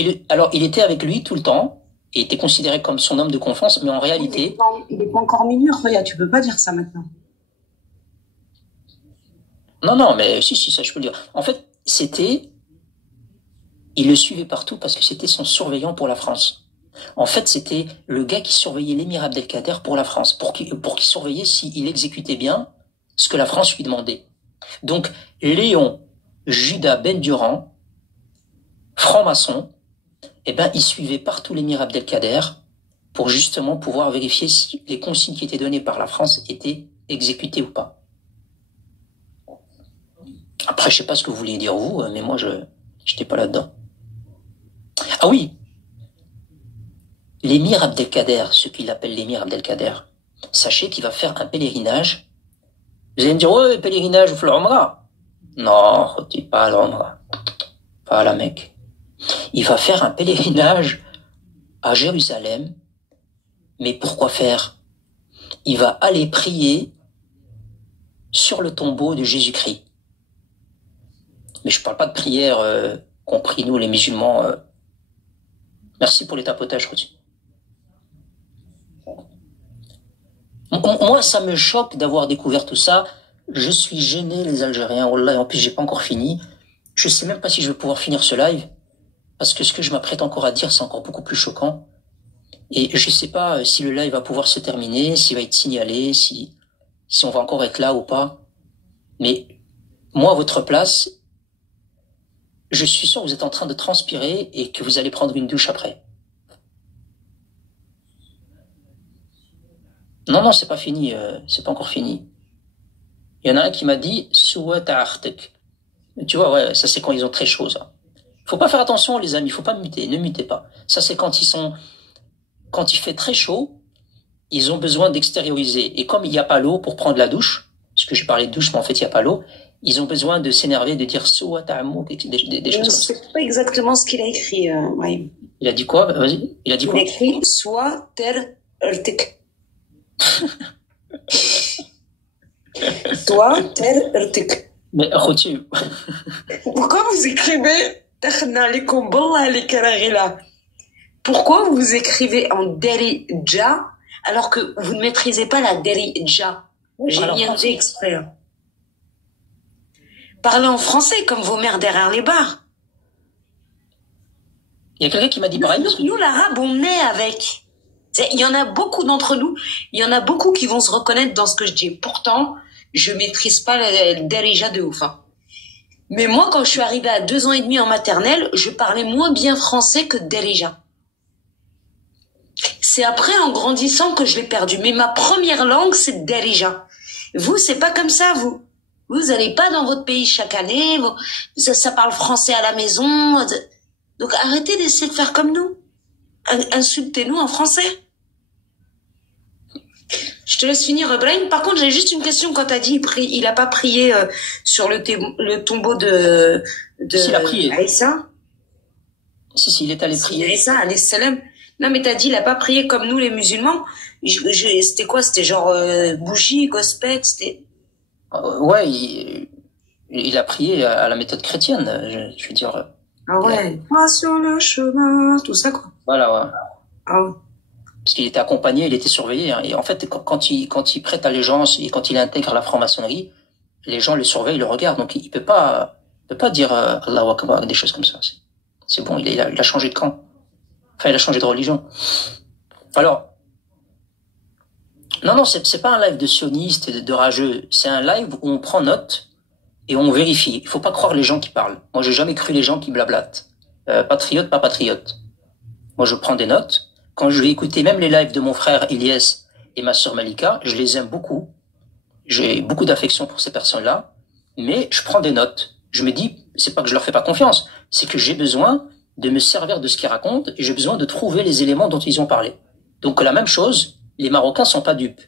il était avec lui tout le temps. Et était considéré comme son homme de confiance, mais en réalité... Il est pas encore mineur, Roya, tu peux pas dire ça maintenant. Non, mais si, ça je peux le dire. En fait, il le suivait partout parce que c'était son surveillant pour la France. En fait, c'était le gars qui surveillait l'émir Abdelkader pour la France, pour qu'il surveillait s'il exécutait bien ce que la France lui demandait. Donc, Léon Judas Ben Durand, franc-maçon, il suivait partout l'émir Abdelkader pour justement pouvoir vérifier si les consignes qui étaient données par la France étaient exécutées ou pas. Après, je sais pas ce que vous vouliez dire vous, mais moi, je n'étais pas là-dedans. Ah oui, l'émir Abdelkader, ce qu'il appelle l'émir Abdelkader, sachez qu'il va faire un pèlerinage. Vous allez me dire, ouais, pèlerinage, vous faites l'Umrah. Non, pas l'Umrah. Pas à la Mecque. Il va faire un pèlerinage à Jérusalem. Mais pourquoi faire? Il va aller prier sur le tombeau de Jésus-Christ. Mais je parle pas de prière qu'ont pris nous les musulmans. Merci pour les tapotages, Khouti. Moi, ça me choque d'avoir découvert tout ça. Je suis gêné, les Algériens. Wallah, en plus, j'ai pas encore fini. Je sais même pas si je vais pouvoir finir ce live. Parce que ce que je m'apprête encore à dire, c'est encore beaucoup plus choquant. Et je sais pas si le live va pouvoir se terminer, s'il va être signalé, si on va encore être là ou pas. Mais moi, à votre place, je suis sûr que vous êtes en train de transpirer et que vous allez prendre une douche après. Non, c'est pas fini, c'est pas encore fini. Il y en a un qui m'a dit « Souat artek ». Tu vois, ouais, ça c'est quand ils ont très chaud, ça. Faut pas faire attention, les amis, faut pas muter, ne mutez pas. Ça c'est quand il fait très chaud, ils ont besoin d'extérioriser. Et comme il n'y a pas l'eau pour prendre la douche, puisque j'ai parlé de douche, mais en fait il n'y a pas l'eau, ils ont besoin de s'énerver, de dire Souat ta'amou, des choses comme ça. C'est pas exactement ce qu'il a écrit, Brahim. Il a dit quoi? Vas-y. Il a dit quoi? Il a écrit soit ter ertek. Soit ter ertek. Mais Khouti, Pourquoi vous écrivez Takhna alikum billah li karaghila? Pourquoi vous écrivez en derija alors que vous ne maîtrisez pas la derija? J'ai alors, mis un G exprès. Hein. Parlez en français comme vos mères derrière les bars. il y a quelqu'un qui m'a dit pareil. Parce que... Nous, l'arabe, on est avec. Il y en a beaucoup d'entre nous, il y en a beaucoup qui vont se reconnaître dans ce que je dis. Pourtant, je maîtrise pas le derija de ouf. Hein. Mais moi, quand je suis arrivée à 2 ans et demi en maternelle, je parlais moins bien français que derija. C'est après, en grandissant, que je l'ai perdu. Mais ma première langue, c'est derija. Vous, c'est pas comme ça, vous. Vous allez pas dans votre pays chaque année. Ça parle français à la maison. Donc, arrêtez d'essayer de faire comme nous. Insultez-nous en français. Je te laisse finir, Brahim. Par contre, j'ai juste une question. Quand t'as dit il a pas prié sur le tombeau de Si, il a prié. Aïssa. Si, il est allé prier. Aïssa, alayhi salam. Non, mais t'as dit il a pas prié comme nous les musulmans. C'était quoi? C'était genre bougie, gospel, c'était... Ouais, il a prié à la méthode chrétienne, je veux dire. Ah ouais. Moi sur le chemin, tout ça quoi. Voilà, ouais. Ah ouais. Parce qu'il était accompagné, il était surveillé. Hein. Et en fait, quand il prête allégeance et quand il intègre la franc-maçonnerie, les gens le surveillent, le regardent. Donc il peut pas dire Allahu Akbar, des choses comme ça. C'est bon, il a changé de camp. Enfin, il a changé de religion. Alors, non, c'est pas un live de sioniste et de rageux. C'est un live où on prend note et on vérifie. Il faut pas croire les gens qui parlent. Moi, j'ai jamais cru les gens qui blablatent. Patriote, pas patriote. Moi, je prends des notes. Quand je vais écouter même les lives de mon frère Ilyes et ma sœur Malika, je les aime beaucoup. J'ai beaucoup d'affection pour ces personnes-là. Mais je prends des notes. Je me dis, c'est pas que je leur fais pas confiance. C'est que j'ai besoin de me servir de ce qu'ils racontent et j'ai besoin de trouver les éléments dont ils ont parlé. Donc, la même chose, les Marocains sont pas dupes.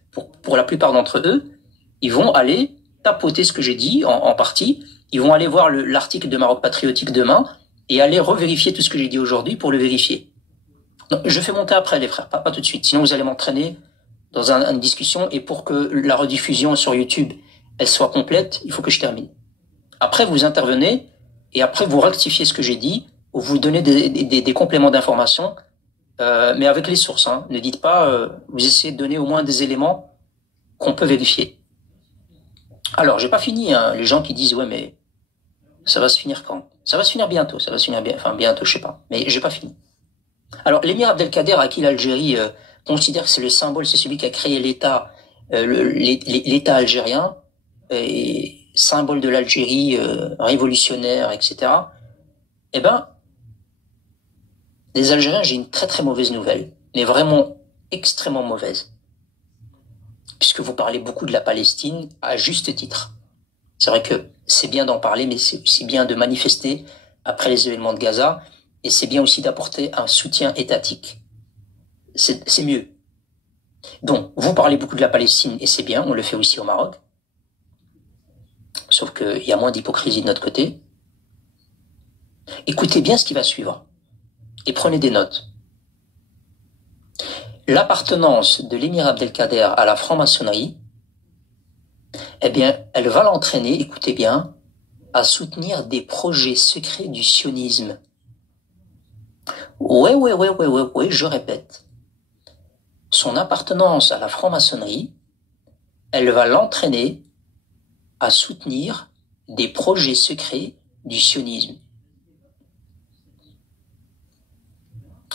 Pour la plupart d'entre eux, ils vont aller tapoter ce que j'ai dit en partie. Ils vont aller voir l'article de Maroc Patriotique demain et aller revérifier tout ce que j'ai dit aujourd'hui pour le vérifier. Donc, je fais monter après les frères, pas tout de suite. Sinon, vous allez m'entraîner dans une discussion et pour que la rediffusion sur YouTube, elle soit complète, il faut que je termine. Après, vous intervenez et après, vous rectifiez ce que j'ai dit ou vous donnez des compléments d'information, mais avec les sources. Hein. Ne dites pas, vous essayez de donner au moins des éléments qu'on peut vérifier. Alors, j'ai pas fini. Hein. Les gens qui disent, ouais, mais ça va se finir quand? Ça va se finir bientôt. Ça va se finir bien. Enfin, bientôt, je sais pas. Mais j'ai pas fini. Alors, l'émir Abdelkader, à qui l'Algérie considère que c'est le symbole, c'est celui qui a créé l'État, l'État algérien, et symbole de l'Algérie révolutionnaire, etc. Eh ben, les Algériens, j'ai une très très mauvaise nouvelle, mais vraiment extrêmement mauvaise, puisque vous parlez beaucoup de la Palestine à juste titre. C'est vrai que c'est bien d'en parler, mais c'est aussi bien de manifester après les événements de Gaza, et c'est bien aussi d'apporter un soutien étatique. C'est mieux. Donc, vous parlez beaucoup de la Palestine, et c'est bien, on le fait aussi au Maroc, sauf qu'il y a moins d'hypocrisie de notre côté. Écoutez bien ce qui va suivre. Et prenez des notes. L'appartenance de l'émir Abdelkader à la franc-maçonnerie, eh bien, elle va l'entraîner, écoutez bien, à soutenir des projets secrets du sionisme. Ouais, je répète. Son appartenance à la franc-maçonnerie, elle va l'entraîner à soutenir des projets secrets du sionisme.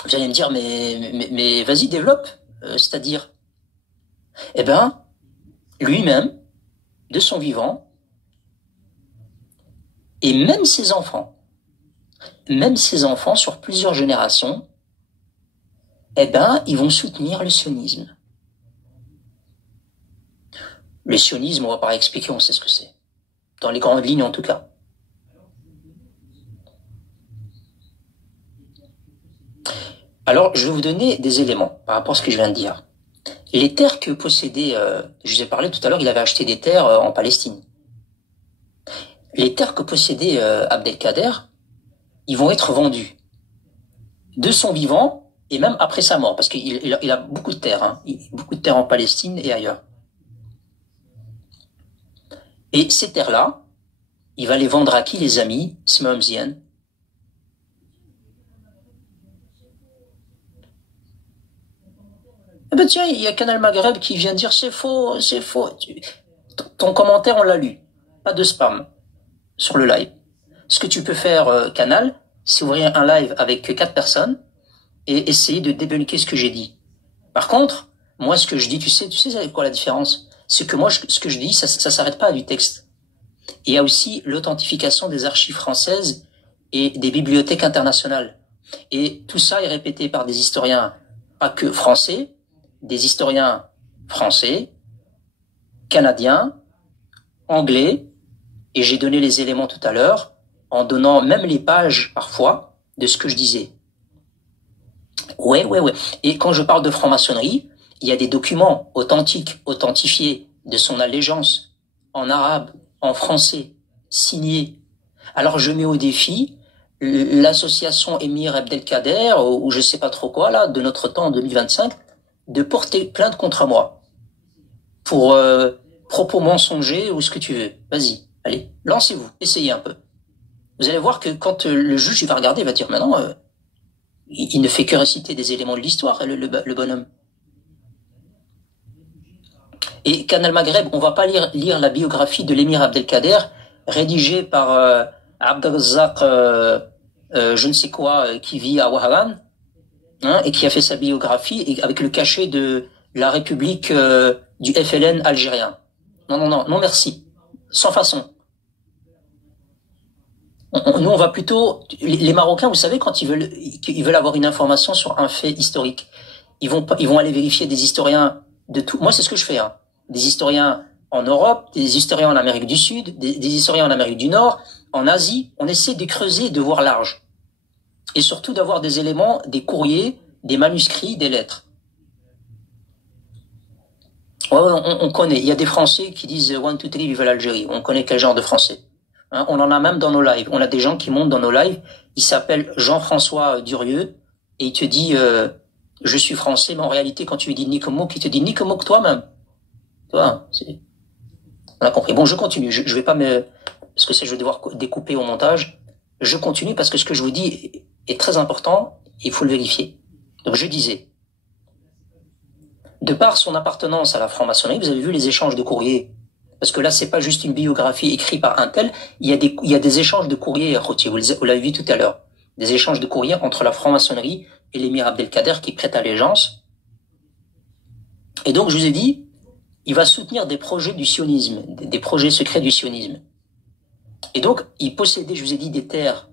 Vous allez me dire, mais vas-y, développe. C'est-à-dire, eh ben, lui-même, de son vivant, et même ses enfants sur plusieurs générations, eh ben, ils vont soutenir le sionisme. Le sionisme, on va pas expliquer, on sait ce que c'est. Dans les grandes lignes, en tout cas. Alors, je vais vous donner des éléments par rapport à ce que je viens de dire. Les terres que possédait, je vous ai parlé tout à l'heure, il avait acheté des terres en Palestine. Les terres que possédait Abdelkader, ils vont être vendus de son vivant et même après sa mort, parce qu'il a beaucoup de terres, hein, beaucoup de terres en Palestine et ailleurs. Et ces terres-là, il va les vendre à qui, les amis? Smamzian. Eh ben tiens, il y a Canal Maghreb qui vient dire c'est faux, c'est faux. Ton commentaire, on l'a lu. Pas de spam sur le live. Ce que tu peux faire, Canal, c'est ouvrir un live avec 4 personnes et essayer de débunker ce que j'ai dit. Par contre, moi, ce que je dis, tu sais quoi la différence? C'est que moi, ce que je dis, ça s'arrête pas à du texte. Il y a aussi l'authentification des archives françaises et des bibliothèques internationales. Et tout ça est répété par des historiens, pas que français, des historiens français, canadiens, anglais, et j'ai donné les éléments tout à l'heure, en donnant même les pages, parfois, de ce que je disais. Ouais. Et quand je parle de franc-maçonnerie, il y a des documents authentiques, authentifiés, de son allégeance, en arabe, en français, signés. Alors je mets au défi l'association Émir Abdelkader, ou je sais pas trop quoi, là, de notre temps en 2025, de porter plainte contre moi. Pour propos mensongers ou ce que tu veux. Vas-y, allez, lancez-vous, essayez un peu. Vous allez voir que quand le juge il va regarder, il va dire, maintenant, il ne fait que réciter des éléments de l'histoire, le bonhomme. Et Canal Maghreb, on va pas lire la biographie de l'émir Abdelkader, rédigée par Abdelrazak, je ne sais quoi, qui vit à Ouaharan, hein, et qui a fait sa biographie et avec le cachet de la République du FLN algérien. Non, merci. Sans façon. Nous, on va plutôt... Les Marocains, vous savez, quand ils veulent avoir une information sur un fait historique, ils vont aller vérifier des historiens de tout. Moi, c'est ce que je fais. Hein. Des historiens en Europe, des historiens en Amérique du Sud, des historiens en Amérique du Nord, en Asie. On essaie de creuser, de voir large. Et surtout d'avoir des éléments, des courriers, des manuscrits, des lettres. Ouais, on connaît. Il y a des Français qui disent 1, 2, 3, vive l'Algérie. On connaît quel genre de Français. Hein, on en a même dans nos lives. On a des gens qui montent dans nos lives. Il s'appelle Jean-François Durieux et il te dit je suis français, mais en réalité, quand tu lui dis Nikomouk, il te dit Nikomouk toi-même. Tu vois, on a compris. Bon, je continue. Je vais pas parce que je vais devoir découper au montage. Je continue parce que ce que je vous dis est très important. Il faut le vérifier. Donc, je disais, de par son appartenance à la franc-maçonnerie, vous avez vu les échanges de courriers. Parce que là, c'est pas juste une biographie écrite par un tel. Il y a des échanges de courriers, Rotier. Vous l'avez vu tout à l'heure. Des échanges de courriers entre la franc-maçonnerie et l'émir Abdelkader qui prête allégeance. Et donc, je vous ai dit, il va soutenir des projets du sionisme, des projets secrets du sionisme. Et donc, il possédait, je vous ai dit, des terres,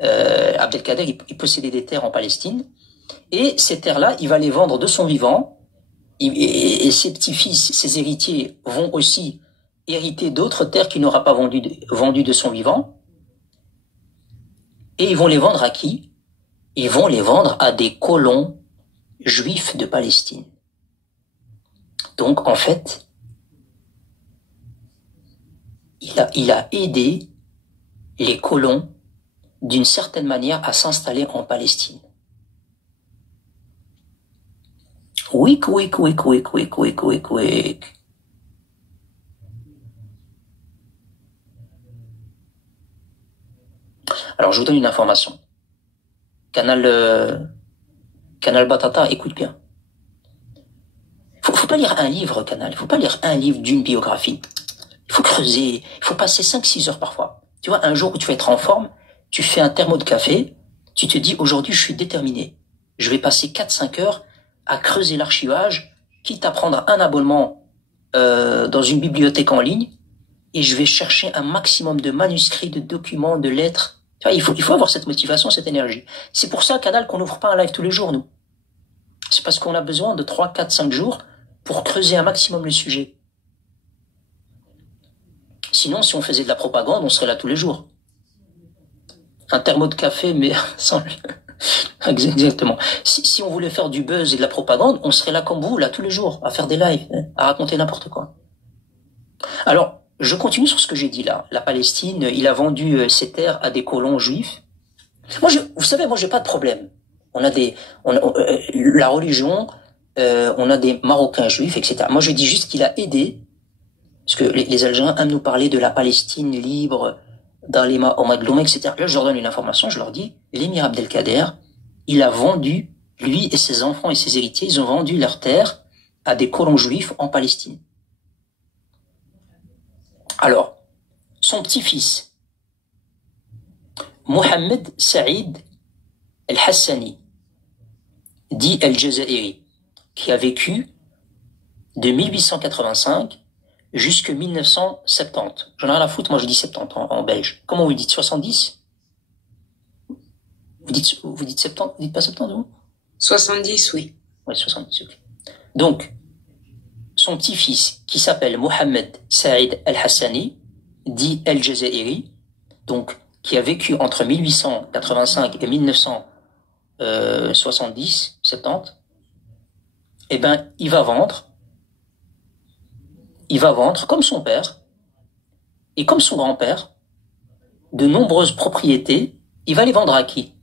Abdelkader, il possédait des terres en Palestine. Et ces terres-là, il va les vendre de son vivant. Et ses petits-fils, ses héritiers, vont aussi hériter d'autres terres qu'il n'aura pas vendues de son vivant. Et ils vont les vendre à qui? Ils vont les vendre à des colons juifs de Palestine. Donc, en fait, il a aidé les colons, d'une certaine manière, à s'installer en Palestine. Wick. Alors, je vous donne une information. Canal Batata, écoute bien. Faut pas lire un livre, Canal. Faut pas lire un livre d'une biographie. Il faut creuser. Il faut passer 5-6 heures parfois. Tu vois, un jour où tu vas être en forme, tu fais un thermo de café, tu te dis, aujourd'hui, je suis déterminé. Je vais passer 4-5 heures à creuser l'archivage, quitte à prendre un abonnement dans une bibliothèque en ligne, et je vais chercher un maximum de manuscrits, de documents, de lettres. Tu vois, il faut avoir cette motivation, cette énergie. C'est pour ça, Canal, qu'on n'ouvre pas un live tous les jours, nous. C'est parce qu'on a besoin de 3, 4, 5 jours pour creuser un maximum le sujet. Sinon, si on faisait de la propagande, on serait là tous les jours. Un thermo de café, mais sans... Exactement. Si on voulait faire du buzz et de la propagande, on serait là comme vous, là, tous les jours, à faire des lives, hein, à raconter n'importe quoi. Alors, je continue sur ce que j'ai dit là. La Palestine, il a vendu ses terres à des colons juifs. Vous savez, moi, j'ai pas de problème. La religion, on a des Marocains juifs, etc. Moi, je dis juste qu'il a aidé, parce que les Algériens aiment nous parler de la Palestine libre, dans les magloumés, etc. Là, je leur donne une information, je leur dis, l'émir Abdelkader, il a vendu, lui et ses enfants et ses héritiers, ils ont vendu leurs terres à des colons juifs en Palestine. Alors, son petit-fils, Mohamed Saïd El-Hassani, dit El-Jazairi, qui a vécu de 1885 jusqu'à 1970. J'en ai rien à foutre, moi je dis 70 en belge. Comment vous dites 70? Vous dites 70? Vous dites pas 70, vous? 70, oui. Oui, 70, ok. Donc, son petit-fils, qui s'appelle Mohamed Saïd El-Hassani, dit El-Jazairi, donc, qui a vécu entre 1885 et 1970, 70, eh ben, il va vendre, comme son père, et comme son grand-père, de nombreuses propriétés. Il va les vendre à qui?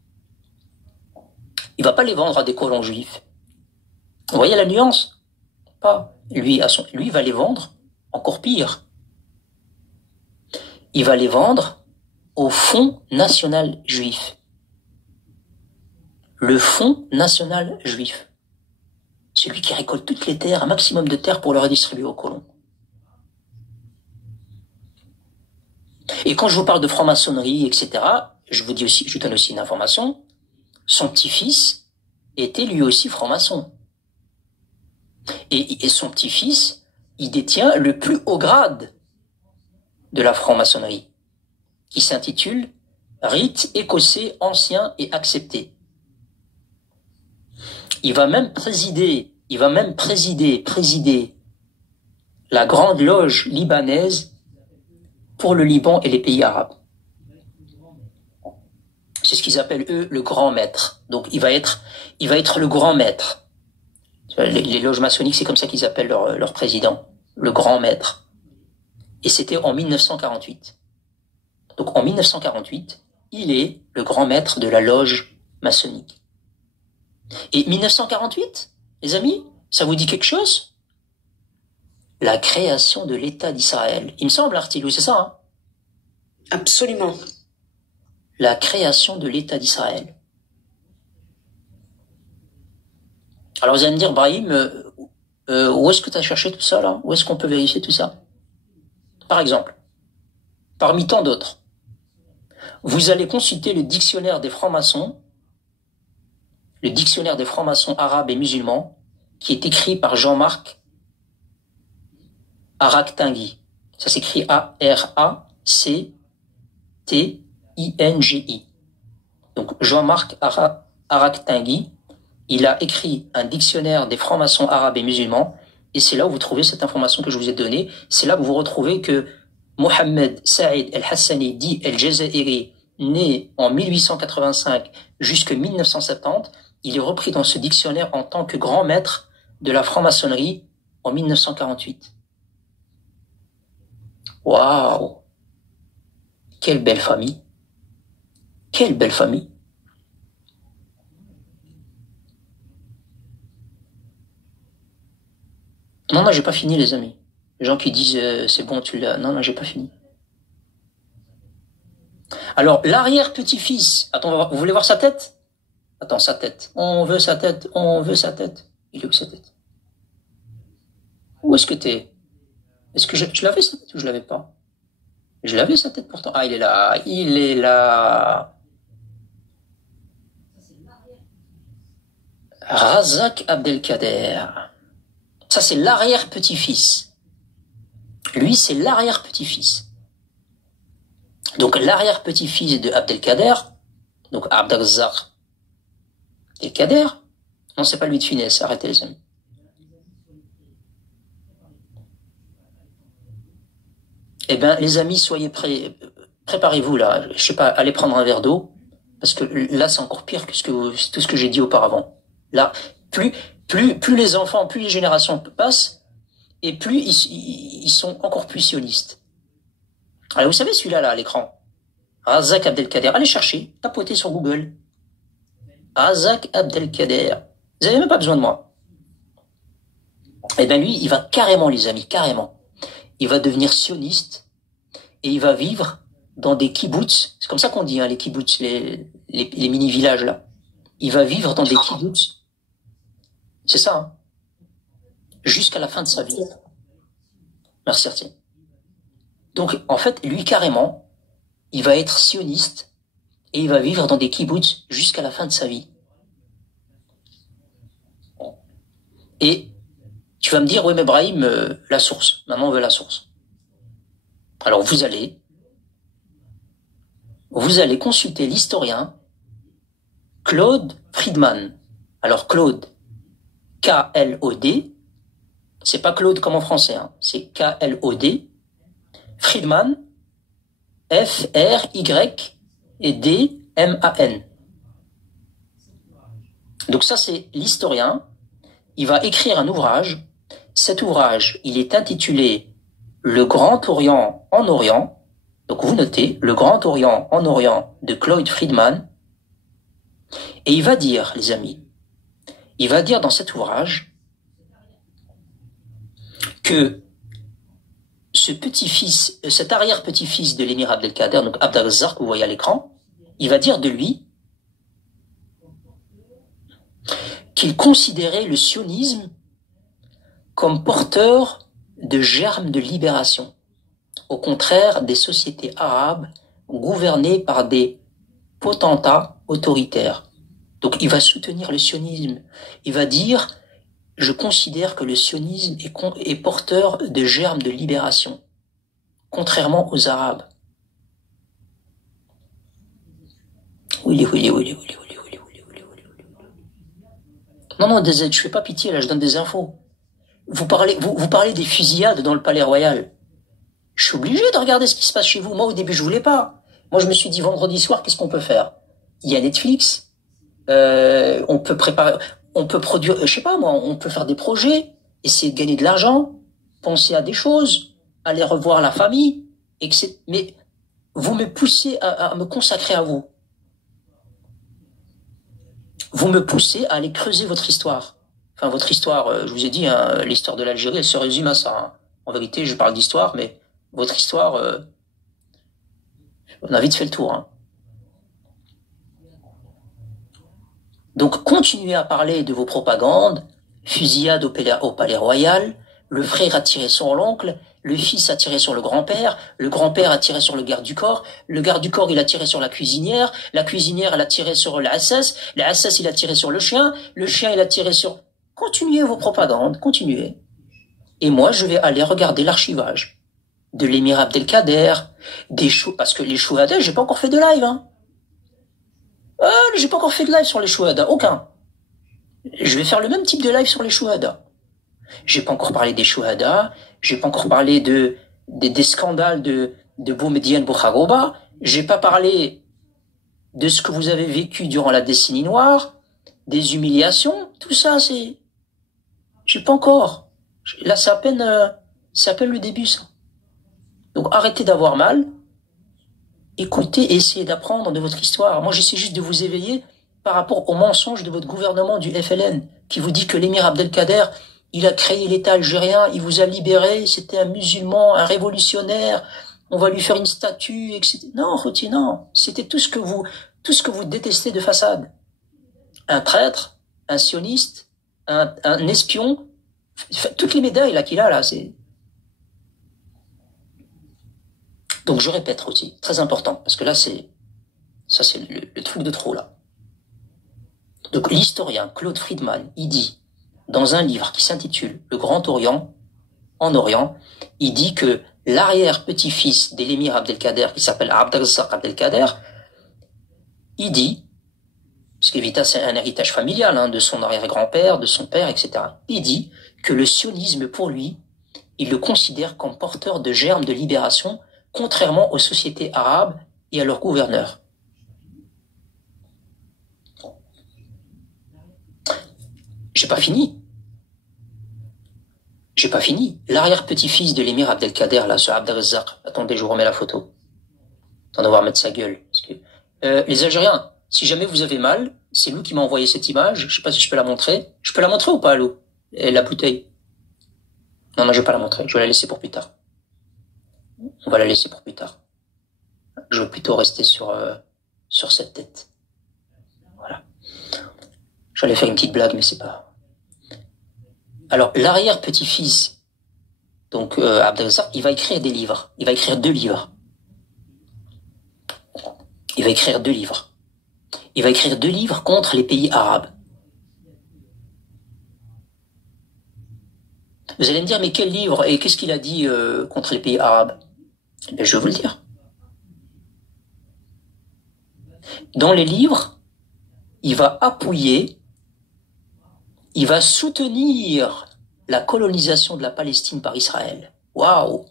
Il va pas les vendre à des colons juifs. Vous voyez la nuance? Pas. Lui va les vendre encore pire. Il va les vendre au Fonds national juif. Le Fonds national juif. Celui qui récolte toutes les terres, un maximum de terres pour le redistribuer aux colons. Et quand je vous parle de franc-maçonnerie, etc., je vous donne aussi une information. Son petit-fils était lui aussi franc-maçon. Et son petit-fils, il détient le plus haut grade de la franc-maçonnerie, qui s'intitule Rite écossais ancien et accepté. Il va même présider la grande loge libanaise pour le Liban et les pays arabes. C'est ce qu'ils appellent eux le grand maître. Donc il va être le grand maître. Les loges maçonniques, c'est comme ça qu'ils appellent leur président, le grand maître. Et c'était en 1948. Donc en 1948, il est le grand maître de la loge maçonnique. Et 1948, les amis, ça vous dit quelque chose? La création de l'État d'Israël. Il me semble, Artilou, c'est ça, hein? Absolument. La création de l'État d'Israël. Alors vous allez me dire, Brahim, où est-ce que tu as cherché tout ça là? Où est-ce qu'on peut vérifier tout ça? Par exemple, parmi tant d'autres, vous allez consulter le dictionnaire des francs-maçons, arabes et musulmans, qui est écrit par Jean-Marc Araktingi. Ça s'écrit A-R-A-C-T-I-N-G-I. Donc Jean-Marc Araktingi, il a écrit un dictionnaire des francs-maçons arabes et musulmans, et c'est là où vous trouvez cette information que je vous ai donnée. C'est là où vous retrouvez que Mohamed Saïd El-Hassani dit El-Jazairi, né en 1885 jusqu'à 1970, il est repris dans ce dictionnaire en tant que grand maître de la franc-maçonnerie en 1948. Waouh! Quelle belle famille! Quelle belle famille! Non, j'ai pas fini, les amis. Les gens qui disent c'est bon, tu l'as. Non, j'ai pas fini. Alors, l'arrière-petit-fils. Attends, vous voulez voir sa tête? Attends, sa tête. On veut sa tête. Il est où sa tête? Où est-ce que t'es? Est-ce que je l'avais sa tête ou je l'avais pas? Je l'avais sa tête pourtant. Ah, il est là. Razak Abdelkader. Ça, c'est l'arrière-petit-fils. Lui, c'est l'arrière-petit-fils. Donc, l'arrière-petit-fils de Abdelkader, donc Abdelzar Abdelkader, non, c'est pas lui de finesse, arrêtez les amis. Eh ben, les amis, soyez prêts, préparez-vous là, je sais pas, allez prendre un verre d'eau, parce que là, c'est encore pire que tout ce que j'ai dit auparavant. Là, plus les enfants, plus les générations passent, et plus ils sont encore plus sionistes. Alors, vous savez celui-là, là, à l'écran, Razak Abdelkader, allez chercher, tapotez sur Google. Razak Abdelkader. Vous n'avez même pas besoin de moi. Eh bien, lui, il va carrément, les amis, carrément. Il va devenir sioniste, et il va vivre dans des kibbutz, c'est comme ça qu'on dit, hein, les kibbutz, les mini-villages là. Il va vivre dans des kibbutz. C'est ça, hein, jusqu'à la fin de sa vie. Merci, Artie. Donc, en fait, lui, carrément, il va être sioniste et il va vivre dans des kibbutz jusqu'à la fin de sa vie. Et tu vas me dire, oui, mais Brahim, la source. Maintenant, on veut la source. Alors, vous allez consulter l'historien Claude Friedman. Alors, Claude, K-L-O-D, c'est pas Claude comme en français, hein, c'est K-L-O-D, Friedman, F-R-Y-D-M-A-N. Donc ça, c'est l'historien. Il va écrire un ouvrage. Cet ouvrage, il est intitulé Le Grand Orient en Orient. Donc vous notez, Le Grand Orient en Orient de Claude Friedman. Et il va dire, les amis, il va dire dans cet ouvrage que ce petit-fils, cet arrière-petit-fils de l'émir Abdelkader, donc Abd al-Razzaq, que vous voyez à l'écran, il va dire de lui qu'il considérait le sionisme comme porteur de germes de libération, au contraire des sociétés arabes gouvernées par des potentats autoritaires. Donc il va soutenir le sionisme. Il va dire, je considère que le sionisme est porteur de germes de libération, contrairement aux Arabes. Oui. Non, désolé, je fais pas pitié, là, je donne des infos. Vous parlez des fusillades dans le Palais Royal. Je suis obligé de regarder ce qui se passe chez vous. Moi, au début, je voulais pas. Moi, je me suis dit, vendredi soir, qu'est-ce qu'on peut faire? Il y a Netflix. On peut produire, je sais pas moi, on peut faire des projets, essayer de gagner de l'argent, penser à des choses, aller revoir la famille, etc. Mais vous me poussez à me consacrer à vous. Vous me poussez à aller creuser votre histoire. Enfin, votre histoire, je vous ai dit, hein, l'histoire de l'Algérie, elle se résume à ça. Hein. En vérité, je parle d'histoire, mais votre histoire, on a vite fait le tour. Hein. Donc, continuez à parler de vos propagandes, fusillade au Palais Royal, le frère a tiré sur l'oncle, le fils a tiré sur le grand-père a tiré sur le garde du corps il a tiré sur la cuisinière elle a tiré sur l'Assas il a tiré sur le chien il a tiré sur... Continuez vos propagandes, continuez. Et moi, je vais aller regarder l'archivage de l'émir Abdelkader, parce que les chouhada, j'ai pas encore fait de live, hein. J'ai pas encore fait de live sur les chouhada, aucun. Je vais faire le même type de live sur les chouhada. J'ai pas encore parlé des chouhada, j'ai pas encore parlé des scandales de Boumediene Boukhaghoba, j'ai pas parlé de ce que vous avez vécu durant la décennie noire, des humiliations, tout ça, j'ai pas encore. Là, c'est à peine le début, ça. Donc, arrêtez d'avoir mal. Écoutez et essayez d'apprendre de votre histoire. Moi, j'essaie juste de vous éveiller par rapport aux mensonges de votre gouvernement du FLN, qui vous dit que l'émir Abdelkader, il a créé l'État algérien, il vous a libéré, c'était un musulman, un révolutionnaire, on va lui faire une statue, etc. Non, Khouti, non. C'était tout ce que vous détestez de façade. Un traître, un sioniste, un espion, toutes les médailles là qu'il a là, c'est... Donc je répète aussi, très important, parce que là c'est le truc de trop là. Donc l'historien Claude Friedman, il dit, dans un livre qui s'intitule Le Grand Orient en Orient, il dit que l'arrière-petit-fils de l'émir Abdelkader, qui s'appelle Abd al-Razzaq Abdelkader, il dit, parce qu'évidemment c'est un héritage familial, hein, de son arrière-grand-père, de son père, etc. Il dit que le sionisme, pour lui, il le considère comme porteur de germes de libération, contrairement aux sociétés arabes et à leurs gouverneurs. J'ai pas fini. L'arrière-petit-fils de l'émir Abdelkader, là, ce Abd al-Razzaq. Attendez, je vous remets la photo. On va devoir mettre sa gueule. Parce que, les Algériens, si jamais vous avez mal, c'est Lou qui m'a envoyé cette image. Je sais pas si je peux la montrer. Je peux la montrer ou pas, Lou? La bouteille. Non, je vais pas la montrer. Je vais la laisser pour plus tard. On va la laisser pour plus tard. Je vais plutôt rester sur cette tête. Voilà. J'allais faire une petite blague, mais c'est pas... Alors, l'arrière-petit-fils, donc Abdelrazak, il va écrire des livres. Il va écrire 2 livres. Il va écrire 2 livres. Il va écrire 2 livres contre les pays arabes. Vous allez me dire, mais quel livre et qu'est-ce qu'il a dit contre les pays arabes? Eh bien, je vais vous le dire. Dans les livres, il va appuyer, il va soutenir la colonisation de la Palestine par Israël. Waouh!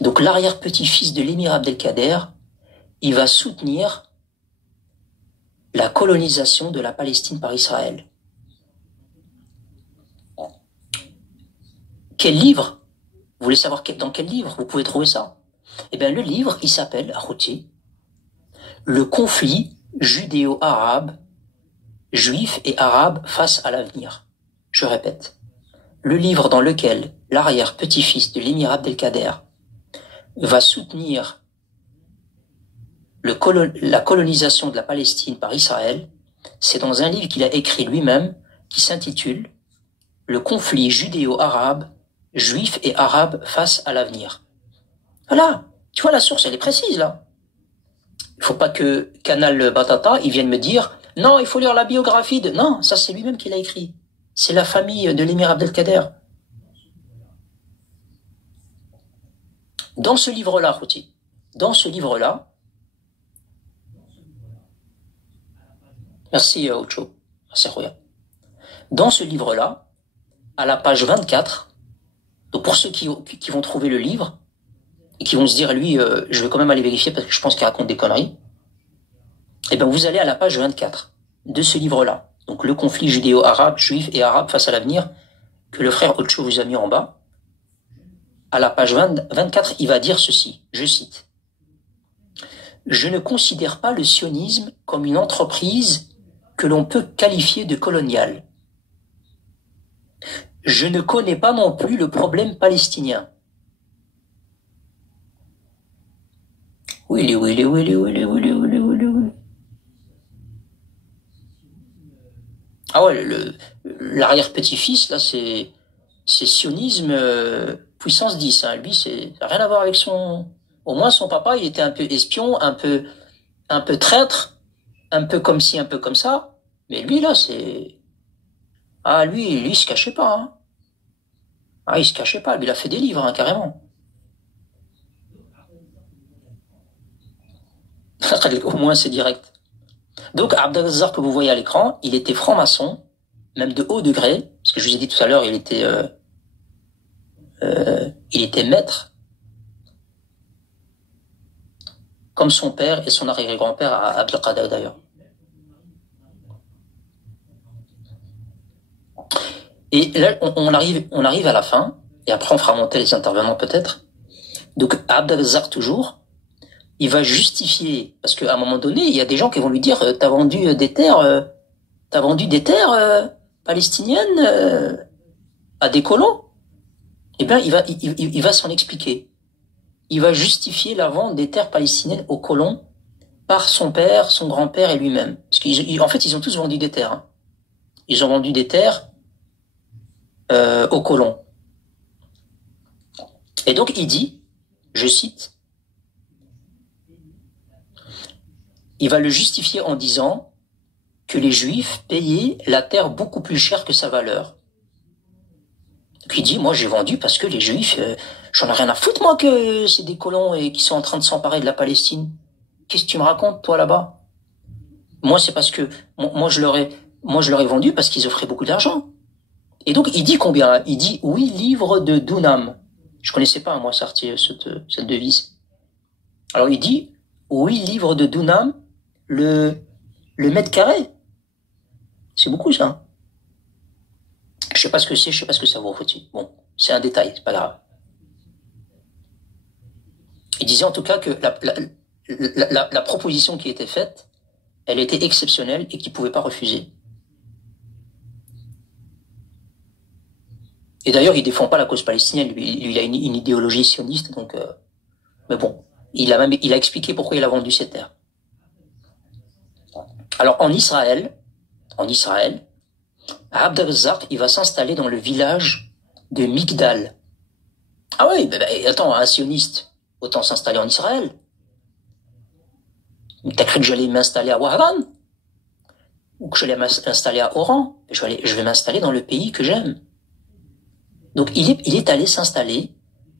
Donc l'arrière-petit-fils de l'émir Abdelkader, il va soutenir la colonisation de la Palestine par Israël. Quel livre? Vous voulez savoir dans quel livre vous pouvez trouver ça? Eh bien, le livre, il s'appelle, Akhouti, Le conflit judéo-arabe, juif et arabe face à l'avenir. Je répète, le livre dans lequel l'arrière-petit-fils de l'émir Abdelkader va soutenir la colonisation de la Palestine par Israël, c'est dans un livre qu'il a écrit lui-même, qui s'intitule « Le conflit judéo-arabe, juif et arabe face à l'avenir ». Voilà, tu vois la source, elle est précise là. Il faut pas que Canal Batata, ils viennent me dire « Non, il faut lire la biographie de... » Non, ça c'est lui-même qui l'a écrit. C'est la famille de l'émir Abdelkader. Dans ce livre-là, Khouti, dans ce livre-là, merci Ocho, merci Roya. Dans ce livre-là, à la page 24, donc pour ceux qui vont trouver le livre, et qui vont se dire, lui, je vais quand même aller vérifier parce que je pense qu'il raconte des conneries, eh bien vous allez à la page 24 de ce livre-là, donc le conflit judéo-arabe, juif et arabe face à l'avenir, que le frère Ocho vous a mis en bas. À la page 24, il va dire ceci, je cite. « Je ne considère pas le sionisme comme une entreprise que l'on peut qualifier de coloniale. Je ne connais pas non plus le problème palestinien. » Oui. Ah ouais, l'arrière-petit-fils, là, c'est sionisme puissance 10. Hein. Lui, ça n'a rien à voir avec son... Au moins, son papa, il était un peu espion, un peu traître, un peu comme ci, un peu comme ça. Mais lui, là, c'est... Ah, lui, il se cachait pas. Hein. Ah, il se cachait pas. Lui, il a fait des livres, hein, carrément. Au moins, c'est direct. Donc, Abdelrazak, que vous voyez à l'écran, il était franc-maçon, même de haut degré, parce que je vous ai dit tout à l'heure, il était maître, comme son père et son arrière-grand-père, Abdelkader d'ailleurs. Et là, on arrive à la fin, et après on fera monter les intervenants peut-être. Donc, Abdelrazak toujours, il va justifier, parce qu'à un moment donné, il y a des gens qui vont lui dire, t'as vendu des terres palestiniennes à des colons. Eh bien, il va s'en expliquer. Il va justifier la vente des terres palestiniennes aux colons par son père, son grand-père et lui-même. Parce qu'en fait, ils ont tous vendu des terres. Hein. Ils ont vendu des terres aux colons. Et donc, il dit, je cite, il va le justifier en disant que les Juifs payaient la terre beaucoup plus cher que sa valeur. Donc il dit, moi j'ai vendu parce que les Juifs, j'en ai rien à foutre moi que c'est des colons et qui sont en train de s'emparer de la Palestine. Qu'est-ce que tu me racontes toi là-bas? Moi c'est parce que moi je leur ai vendu parce qu'ils offraient beaucoup d'argent. Et donc il dit combien? Il dit 8 livres de dunam. Je connaissais pas moi cette devise. Alors il dit 8 livres de dunam le mètre carré. C'est beaucoup ça. Je sais pas ce que c'est, je sais pas ce que ça vaut, faut-il. Bon, c'est un détail, c'est pas grave. Il disait en tout cas que la proposition qui était faite, elle était exceptionnelle et qu'il pouvait pas refuser. Et d'ailleurs, il défend pas la cause palestinienne, lui il a une idéologie sioniste, donc mais bon, Il a expliqué pourquoi il a vendu ses terres. Alors, en Israël, Abd al-Razzaq, il va s'installer dans le village de Migdal. Ah oui, attends, un sioniste, autant s'installer en Israël. T'as cru que j'allais m'installer à Wahran? Ou que j'allais m'installer à Oran? Je vais m'installer dans le pays que j'aime. Donc il est allé s'installer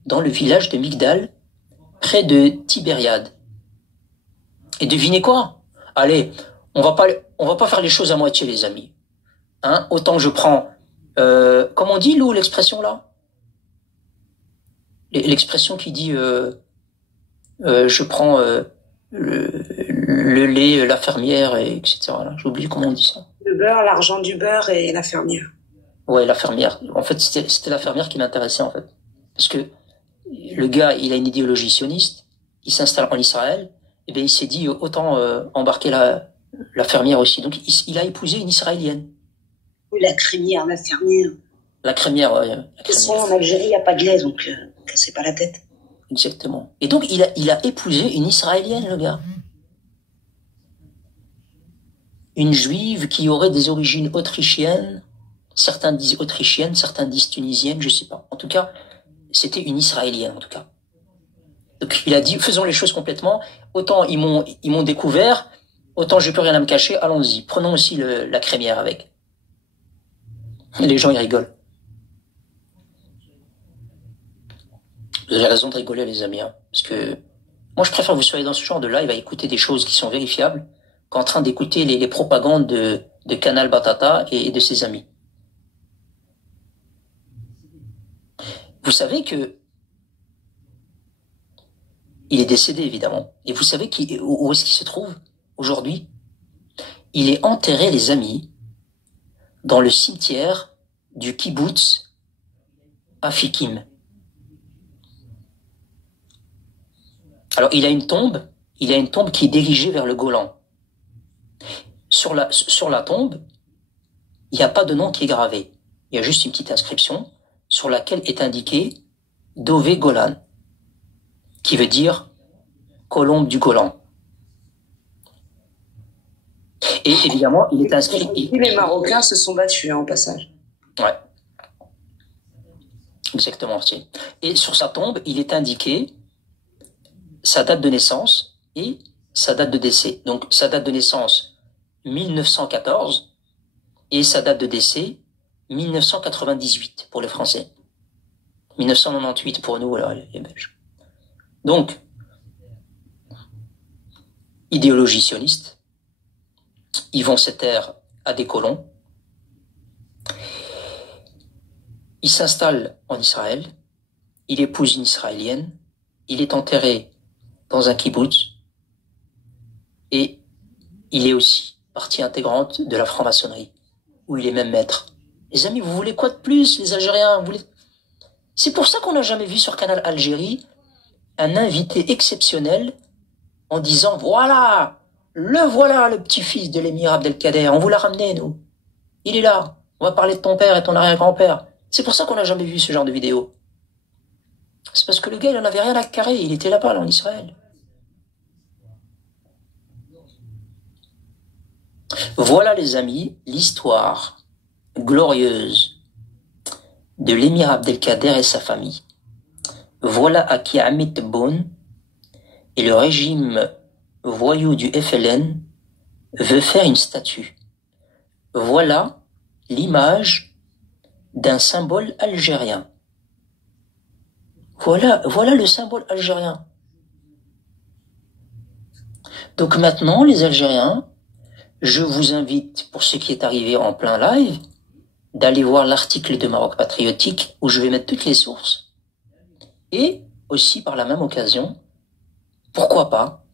dans le village de Migdal, près de Tibériade. Et devinez quoi? Allez, on va pas faire les choses à moitié, les amis. Hein? Autant je prends, comment on dit, Lou, l'expression là? L'expression qui dit, je prends le lait, la fermière, etc. J'ai oublié comment on dit ça. Le beurre, l'argent du beurre et la fermière. Ouais, la fermière. En fait, c'était la fermière qui m'intéressait, en fait. Parce que le gars, il a une idéologie sioniste, il s'installe en Israël, et bien il s'est dit, autant embarquer la fermière aussi. Donc il a épousé une Israélienne. Oui, la crémière, la fermière. La crémière, ouais. En Algérie, il n'y a pas de lait, donc cassez pas la tête. Exactement. Et donc il a épousé une Israélienne, le gars. Une juive qui aurait des origines autrichiennes. Certains disent autrichienne, certains disent tunisienne, je sais pas. En tout cas, c'était une Israélienne, en tout cas. Donc il a dit, faisons les choses complètement. Autant ils m'ont découvert, autant j'ai plus rien à me cacher, allons-y. Prenons aussi la crémière avec. Et les gens, ils rigolent. Vous avez raison de rigoler, les amis, hein, parce que moi, je préfère que vous soyez dans ce genre de live à écouter des choses qui sont vérifiables qu'en train d'écouter les propagandes de Canal Batata et de ses amis. Vous savez que il est décédé, évidemment. Et vous savez où est-ce qu'il se trouve aujourd'hui? Il est enterré, les amis, dans le cimetière du kibbutz Afikim. Alors, il a une tombe qui est dirigée vers le Golan. Sur la tombe, il n'y a pas de nom qui est gravé. Il y a juste une petite inscription sur laquelle est indiqué Dové Golan, qui veut dire colombe du Golan. Et évidemment, il est inscrit. Les Marocains se sont battus, en passage. Ouais. Exactement. Et sur sa tombe, il est indiqué sa date de naissance et sa date de décès. Donc, sa date de naissance, 1914, et sa date de décès, 1998 pour les Français. 1998 pour nous, alors, les Belges. Donc, idéologie sioniste, ils vont ces terres à des colons, il s'installe en Israël, il épouse une Israélienne, il est enterré dans un kibbutz, et il est aussi partie intégrante de la franc-maçonnerie, où il est même maître. Les amis, vous voulez quoi de plus, les Algériens? C'est pour ça qu'on n'a jamais vu sur Canal Algérie un invité exceptionnel en disant, voilà, le petit-fils de l'émir Abdelkader, on vous l'a ramené, nous. Il est là, on va parler de ton père et ton arrière-grand-père. C'est pour ça qu'on n'a jamais vu ce genre de vidéo. C'est parce que le gars, il en avait rien à carrer, il était là-bas, là, en Israël. Voilà, les amis, l'histoire glorieuse de l'émir Abdelkader et sa famille. Voilà à qui Hamid Tebboune et le régime voyou du FLN veut faire une statue. Voilà l'image d'un symbole algérien. Voilà le symbole algérien. Donc maintenant, les Algériens, je vous invite, pour ce qui est arrivé en plein live, d'aller voir l'article de Maroc Patriotique où je vais mettre toutes les sources. Et aussi, par la même occasion, pourquoi pas,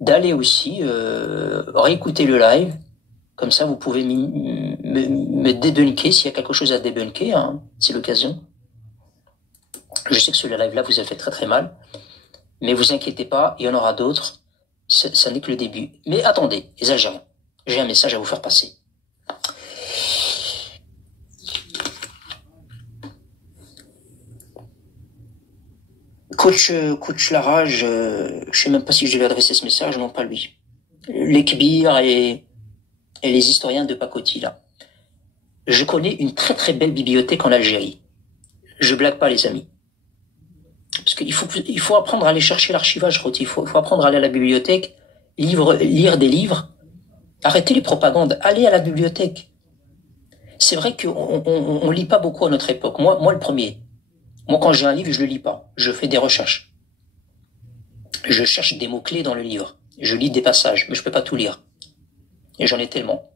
d'aller aussi réécouter le live. Comme ça, vous pouvez me débunker s'il y a quelque chose à débunker, hein, c'est l'occasion. Je sais que ce live-là vous a fait très très mal, mais vous inquiétez pas, il y en aura d'autres. Ça n'est que le début. Mais attendez, les Algériens, j'ai un message à vous faire passer. Coach Larage, je sais même pas si je lui ai adressé ce message, non pas lui. Les Kbir et les historiens de pacotille, là. Je connais une très très belle bibliothèque en Algérie. Je blague pas, les amis. Parce qu'il faut apprendre à aller chercher l'archivage, il faut apprendre à aller à la bibliothèque, lire des livres, arrêter les propagandes, aller à la bibliothèque. C'est vrai qu'on lit pas beaucoup à notre époque. Moi le premier. Moi, quand j'ai un livre, je le lis pas. Je fais des recherches. Je cherche des mots-clés dans le livre. Je lis des passages, mais je peux pas tout lire. Et j'en ai tellement.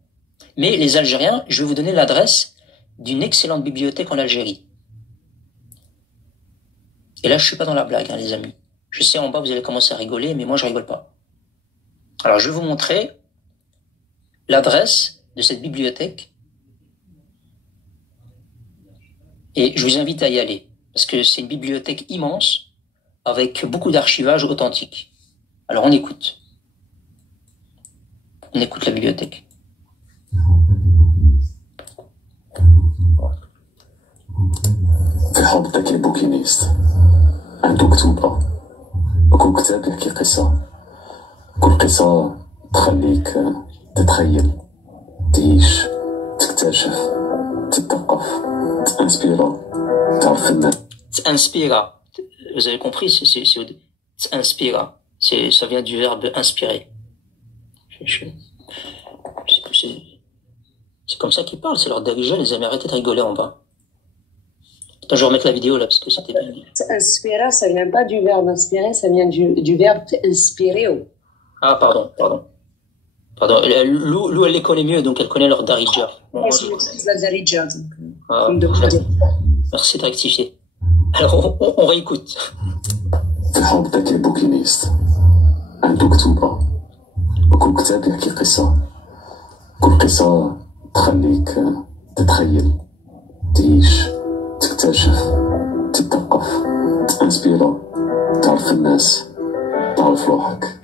Mais les Algériens, je vais vous donner l'adresse d'une excellente bibliothèque en Algérie. Et là, je suis pas dans la blague, hein, les amis. Je sais, en bas, vous allez commencer à rigoler, mais moi, je rigole pas. Alors, je vais vous montrer l'adresse de cette bibliothèque. Et je vous invite à y aller. Parce que c'est une bibliothèque immense, avec beaucoup d'archivages authentiques. Alors, on écoute. On écoute la bibliothèque. في حوضتك البوكينيست عنده كتوبة وكل كتاب يحكي قصة كل قصة تخليك تتخيل تعيش تكتشف تتثقف تانسبيرا تعرف الناس Inspira. Vous avez compris, c'est inspira. Ça vient du verbe inspirer. C'est comme ça qu'ils parlent, c'est leur dirigeant, les amis, arrêtez de rigoler en bas. Attends, je vais remettre la vidéo là, parce que c'était bien. Inspira, ça vient pas du verbe inspirer, ça vient du verbe inspirer. Ah, pardon. Lou, elle les connaît mieux, donc elle connaît leur darija. Bon, La darija. Merci de rectifier. Alors, on réécoute. في حوضتك البوكينيست عنده كتوبة وكل كتاب يحكي قصة كل قصة تخليك تتخيل تعيش تكتشف تتثقف تانسبيرا تعرف الناس تعرف روحك.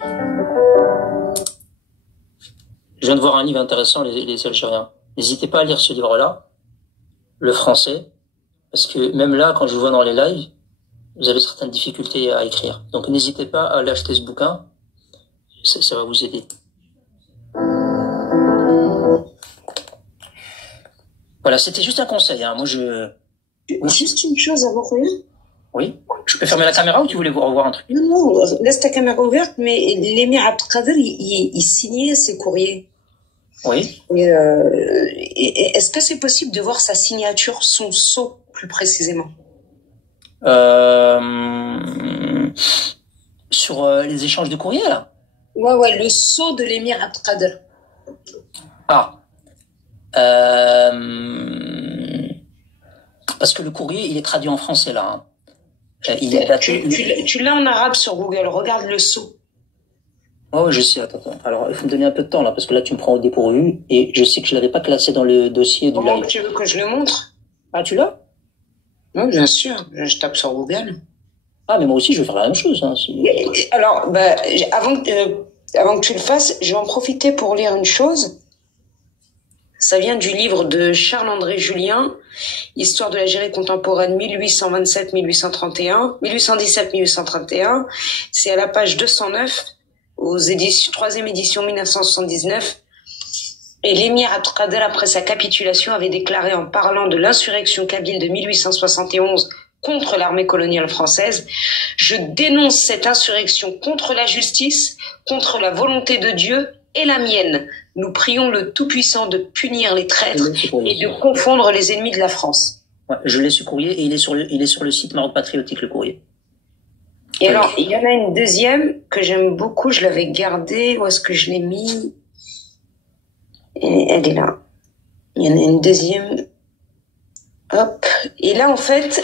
Je viens de voir un livre intéressant, les Algériens. N'hésitez pas à lire ce livre-là, le français, parce que même là, quand je vous vois dans les lives, vous avez certaines difficultés à écrire. Donc n'hésitez pas à aller acheter ce bouquin, ça va vous aider. Voilà, c'était juste un conseil. Hein. Moi, Juste une chose avant rien. Oui. Je peux fermer la caméra ou tu voulais revoir un truc? Non, laisse ta caméra ouverte, mais l'émir Abdelkader, il signait ses courriers. Oui. Est-ce que c'est possible de voir sa signature, son sceau, plus précisément? Sur les échanges de courriers, là? Ouais, le sceau de l'émir Abdelkader. Ah. Parce que le courrier, il est traduit en français, là. Hein. Il est daté... Tu l'as en arabe sur Google, regarde le sceau. Oh, je sais, attends. Alors, il faut me donner un peu de temps, là, parce que là, tu me prends au dépourvu, et je sais que je l'avais pas classé dans le dossier du Comment live. tu veux que je le montre? Ah, tu l'as? Oui, bien sûr. Je tape sur Google. Ah, mais moi aussi, je vais faire la même chose. Hein. Alors, avant que tu le fasses, je vais en profiter pour lire une chose. Ça vient du livre de Charles-André Julien, Histoire de l'Algérie contemporaine 1827-1831, 1817-1831. C'est à la page 209, aux éditions, 3e édition 1979. Et l'émir Abdelkader, après sa capitulation, avait déclaré en parlant de l'insurrection kabyle de 1871 contre l'armée coloniale française: je dénonce cette insurrection contre la justice, contre la volonté de Dieu et la mienne. Nous prions le Tout-Puissant de punir les traîtres et de confondre les ennemis de la France. Ouais, je l'ai ce courrier et il est sur le site Maroc Patriotique, le courrier. Et alors, il y en a une deuxième que j'aime beaucoup, je l'avais gardée, où est-ce que je l'ai mis? Et elle est là. Il y en a une deuxième. Hop. Et là, en fait,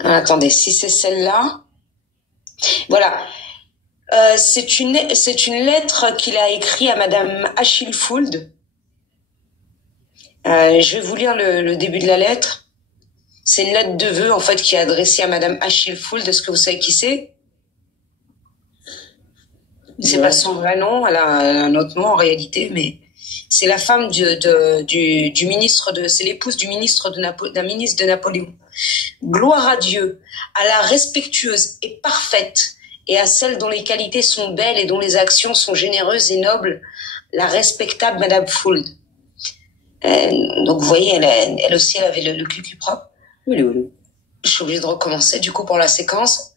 attendez, si c'est celle-là. Voilà. C'est une lettre qu'il a écrite à Madame Achille Fould. Je vais vous lire le début de la lettre. C'est une lettre de vœux, en fait, qui est adressée à Madame Achille Fould. Est-ce que vous savez qui c'est? C'est pas son vrai nom, elle a un autre nom en réalité, mais C'est la femme du ministre c'est l'épouse du ministre d'un ministre de Napoléon. Gloire à Dieu, à la respectueuse et parfaite, et à celle dont les qualités sont belles et dont les actions sont généreuses et nobles, la respectable Madame Fould. Donc vous voyez, elle aussi, elle avait le cul propre. Oui, oui. Je suis obligée de recommencer du coup pour la séquence.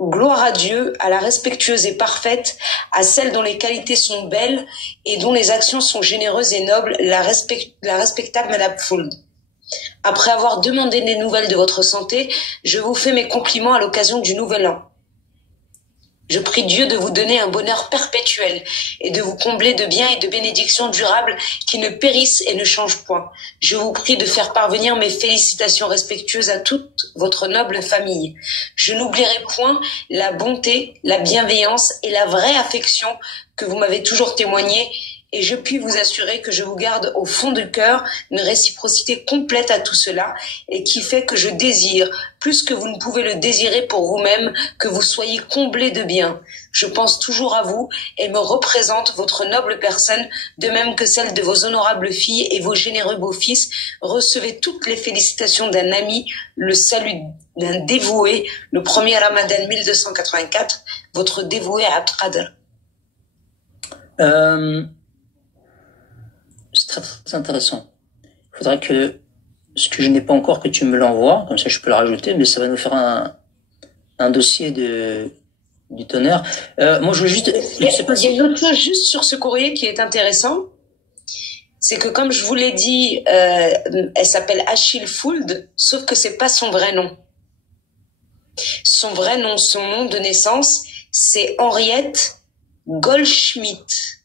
Gloire à Dieu, à la respectueuse et parfaite, à celle dont les qualités sont belles et dont les actions sont généreuses et nobles, la respectable Madame Fould. Après avoir demandé des nouvelles de votre santé, je vous fais mes compliments à l'occasion du Nouvel An. Je prie Dieu de vous donner un bonheur perpétuel et de vous combler de biens et de bénédictions durables qui ne périssent et ne changent point. Je vous prie de faire parvenir mes félicitations respectueuses à toute votre noble famille. Je n'oublierai point la bonté, la bienveillance et la vraie affection que vous m'avez toujours témoignée, et je puis vous assurer que je vous garde au fond du cœur une réciprocité complète à tout cela, et qui fait que je désire, plus que vous ne pouvez le désirer pour vous-même, que vous soyez comblés de bien. Je pense toujours à vous et me représente votre noble personne, de même que celle de vos honorables filles et vos généreux beaux-fils. Recevez toutes les félicitations d'un ami, le salut d'un dévoué, le 1er Ramadan 1284, votre dévoué Abd Qadr. C'est très, très intéressant. Il faudrait que ce que je n'ai pas encore, que tu me l'envoies, comme ça je peux le rajouter, mais ça va nous faire un dossier du tonnerre. Moi, je veux juste... Il y a une autre chose juste sur ce courrier qui est intéressant. C'est que, comme je vous l'ai dit, elle s'appelle Achille Fould, sauf que c'est pas son vrai nom. Son vrai nom, son nom de naissance, c'est Henriette Goldschmidt.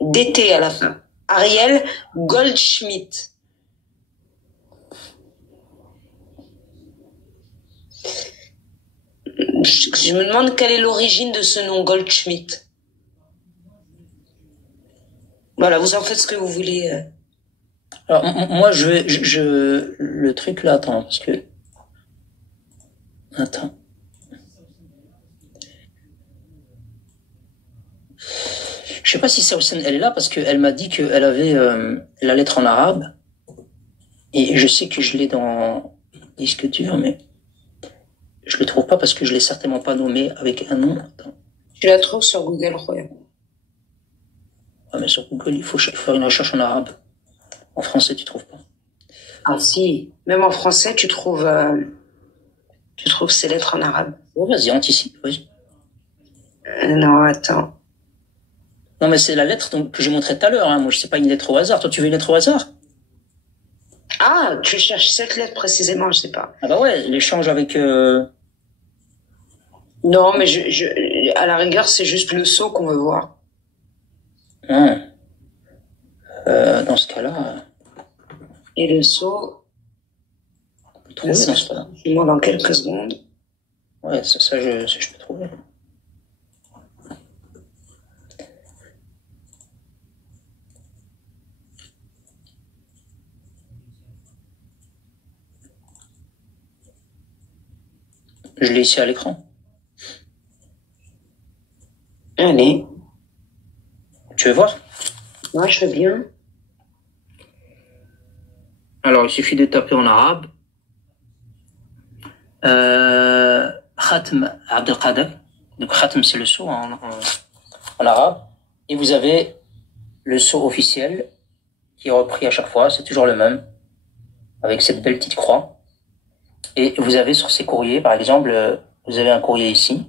DT à la fin. Ariel Goldschmidt. Je me demande quelle est l'origine de ce nom Goldschmidt. Voilà, vous en faites ce que vous voulez. Alors, moi, le truc là, attends, parce que... Attends. Je sais pas si Saoussen, elle est là, parce qu'elle m'a dit qu'elle avait la lettre en arabe. Et je sais que je l'ai dans disque dur, mais je le trouve pas parce que je l'ai certainement pas nommé avec un nom. Attends. Tu la trouves sur Google, Roya. Ah, mais sur Google, il faut faire une recherche en arabe. En français, tu trouves pas. Ah si, même en français, tu trouves ces lettres en arabe. Oh, vas-y, anticipe, vas-y. Non, attends. Non, mais c'est la lettre que j'ai montrée tout à l'heure. Hein. Moi, je sais pas une lettre au hasard. Toi, tu veux une lettre au hasard? Ah, tu cherches cette lettre précisément, je sais pas. Ah bah ouais, l'échange avec... Non, mais à la rigueur, c'est juste le sceau qu'on veut voir. Dans ce cas-là... Et le sceau... On peut trouver dans ce cas-là. Moi, dans quelques secondes. Ouais, ça je peux trouver. Je l'ai ici à l'écran. Allez. Tu veux voir? Moi, je veux bien. Alors, il suffit de taper en arabe. Khatm Abd Qadir. Donc, Khatm, c'est le sceau en arabe. Et vous avez le sceau officiel qui est repris à chaque fois. C'est toujours le même. Avec cette belle petite croix. Et vous avez sur ces courriers, par exemple, vous avez un courrier ici.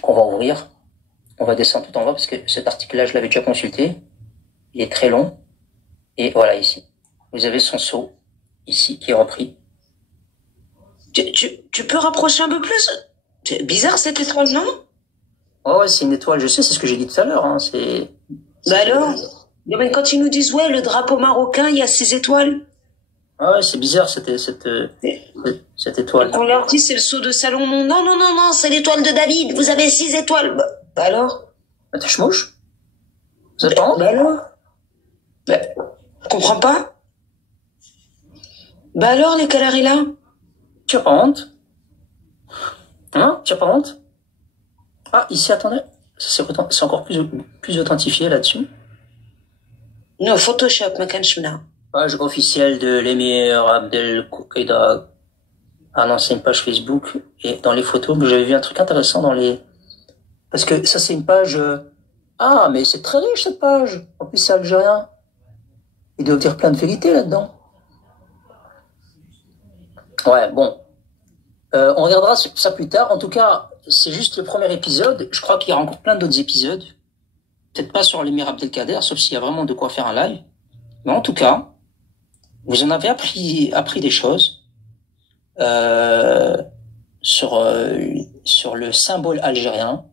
Qu'on va ouvrir. On va descendre tout en bas parce que cet article-là, je l'avais déjà consulté. Il est très long. Et voilà ici. Vous avez son sceau, ici, qui est repris. Tu peux rapprocher un peu plus? C'est bizarre cette étoile, non? Oh ouais, c'est une étoile, je sais, c'est ce que j'ai dit tout à l'heure. Hein. Bah alors? Mais quand ils nous disent, ouais, le drapeau marocain, il y a 6 étoiles. Ah ouais, c'est bizarre cette étoile. On leur dit, c'est le sceau de Salomon. Non, c'est l'étoile de David. Vous avez 6 étoiles. Bah alors? Bah t'es chmouche? Vous êtes pas honte? Bah alors? Bah, comprends pas? Bah alors, les Canaries là? Tu as pas honte? Hein? Tu as pas honte? Ah, ici, attendez. c'est encore plus authentifié là-dessus. Non, Photoshop, ما كانش منها. Page officielle de l'émir Abdel Qaïda. Ah non, c'est une page Facebook. Et dans les photos, j'avais vu un truc intéressant dans les... Parce que ça, c'est une page... Ah, mais c'est très riche, cette page. En plus, c'est algérien. Ils doivent dire plein de vérités là-dedans. Ouais, bon. On regardera ça plus tard. En tout cas, c'est juste le premier épisode. Je crois qu'il y aura encore plein d'autres épisodes. Peut-être pas sur l'émir Abdelkader, sauf s'il y a vraiment de quoi faire un live. Mais en tout cas, vous en avez appris des choses sur le symbole algérien.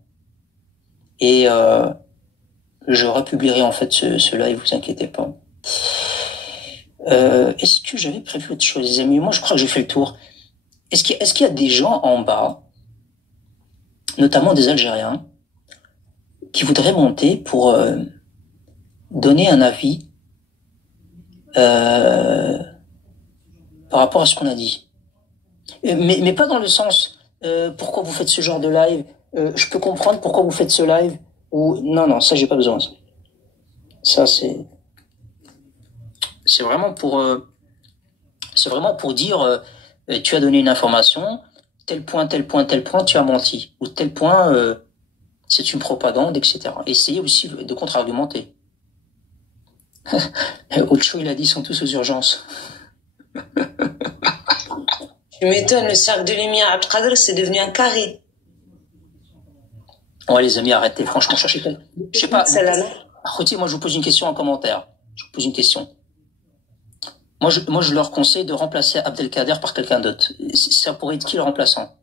Et je republierai en fait ce live, vous inquiétez pas. Est-ce que j'avais prévu autre chose, les amis? Moi, je crois que j'ai fait le tour. Est-ce qu'il y a des gens en bas, notamment des Algériens, qui voudraient monter pour donner un avis par rapport à ce qu'on a dit? Mais pas dans le sens pourquoi vous faites ce genre de live, je peux comprendre pourquoi vous faites ce live, ou non, ça j'ai pas besoin. Ça c'est vraiment pour dire tu as donné une information, tel point, tu as menti, ou tel point c'est une propagande, etc. Essayez aussi de contre-argumenter. Ocho, il a dit, ils sont tous aux urgences. Tu m'étonnes, le cercle de l'émir Abdelkader, c'est devenu un carré. Ouais, les amis, arrêtez, franchement, cherchez pas. Je sais pas. Celle-là, Khouti, moi, je vous pose une question en commentaire. Je vous pose une question. Moi, je leur conseille de remplacer Abdelkader par quelqu'un d'autre. Ça pourrait être qui le remplaçant?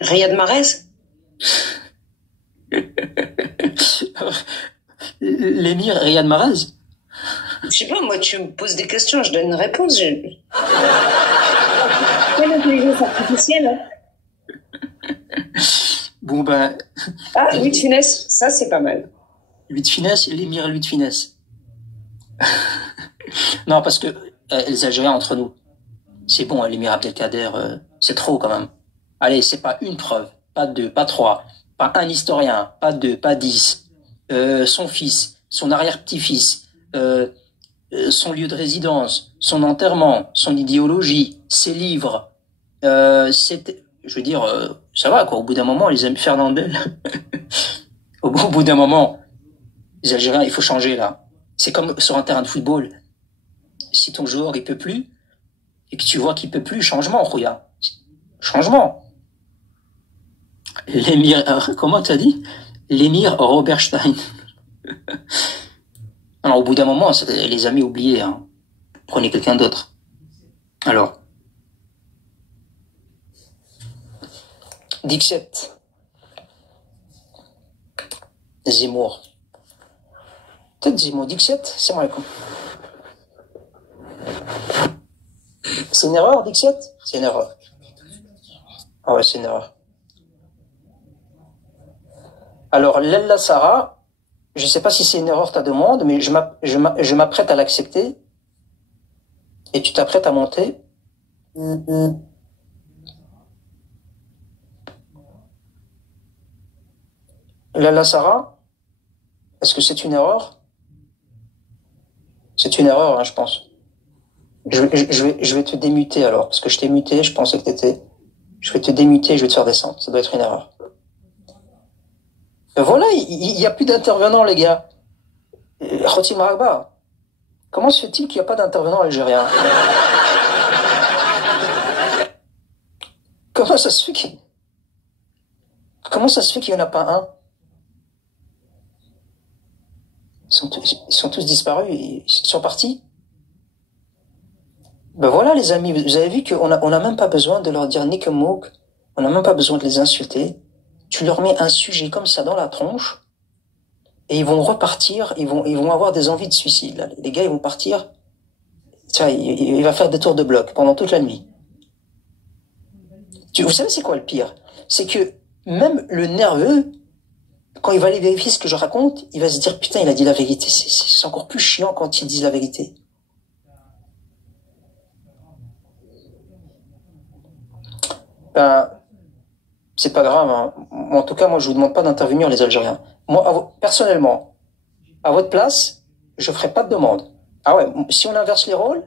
Riyad Mahrez. L'émir Riyad Mahrez? Je sais pas, moi, tu me poses des questions, je donne une réponse. Quelle intelligence artificielle, hein? Bon, ben... Ah, Louis de Funès, ça, c'est pas mal. Louis de Funès, l'émir Louis de Funès. Non, parce que les Algériens entre nous, c'est bon, l'émir Abdelkader, c'est trop quand même. Allez, c'est pas une preuve, pas deux, pas trois, pas un historien, pas deux, pas 10. Son fils, son arrière-petit-fils, son lieu de résidence, son enterrement, son idéologie, ses livres. Je veux dire, ça va quoi. Au bout d'un moment, les amis Fernandel, au bout d'un moment, les Algériens, il faut changer là. C'est comme sur un terrain de football. Si ton joueur il peut plus et que tu vois qu'il peut plus, changement, Rouya. Changement. L'émir, comment t'as dit? L'émir Robert Stein. Alors, au bout d'un moment, les amis, oubliez, hein. Prenez quelqu'un d'autre. Alors. Dixet. Zemmour. Peut-être Zemmour. Dixet, c'est moi. C'est une erreur, Dixet? C'est une erreur. Ah ouais, c'est une erreur. Alors, Lella Sarah, je ne sais pas si c'est une erreur ta demande, mais je m'apprête à l'accepter. Et tu t'apprêtes à monter. Lella Sarah, est-ce que c'est une erreur? C'est une erreur, hein, je pense. Je vais te démuter alors, parce que je t'ai muté, je pensais que t'étais... Je vais te démuter, je vais te faire descendre. Ça doit être une erreur. Voilà, il y a plus d'intervenants, les gars. Khoti Maragba, comment se fait-il qu'il n'y a pas d'intervenants algériens? Comment ça se fait qu'il n'y en a pas un? Ils sont tous disparus, ils sont partis. Ben voilà, les amis, vous avez vu qu'on n'a même pas besoin de leur dire Nick Mouk, on n'a même pas besoin de les insulter. Tu leur mets un sujet comme ça dans la tronche, et ils vont repartir, ils vont avoir des envies de suicide, là. Les gars, ils vont partir, tiens, il va faire des tours de bloc pendant toute la nuit. Vous savez c'est quoi le pire? C'est que même le nerveux, quand il va aller vérifier ce que je raconte, il va se dire putain, il a dit la vérité. C'est encore plus chiant quand ils disent la vérité. Ben, c'est pas grave. Hein. En tout cas, moi, je vous demande pas d'intervenir, les Algériens. Moi, personnellement, à votre place, je ferais pas de demande. Ah ouais, si on inverse les rôles,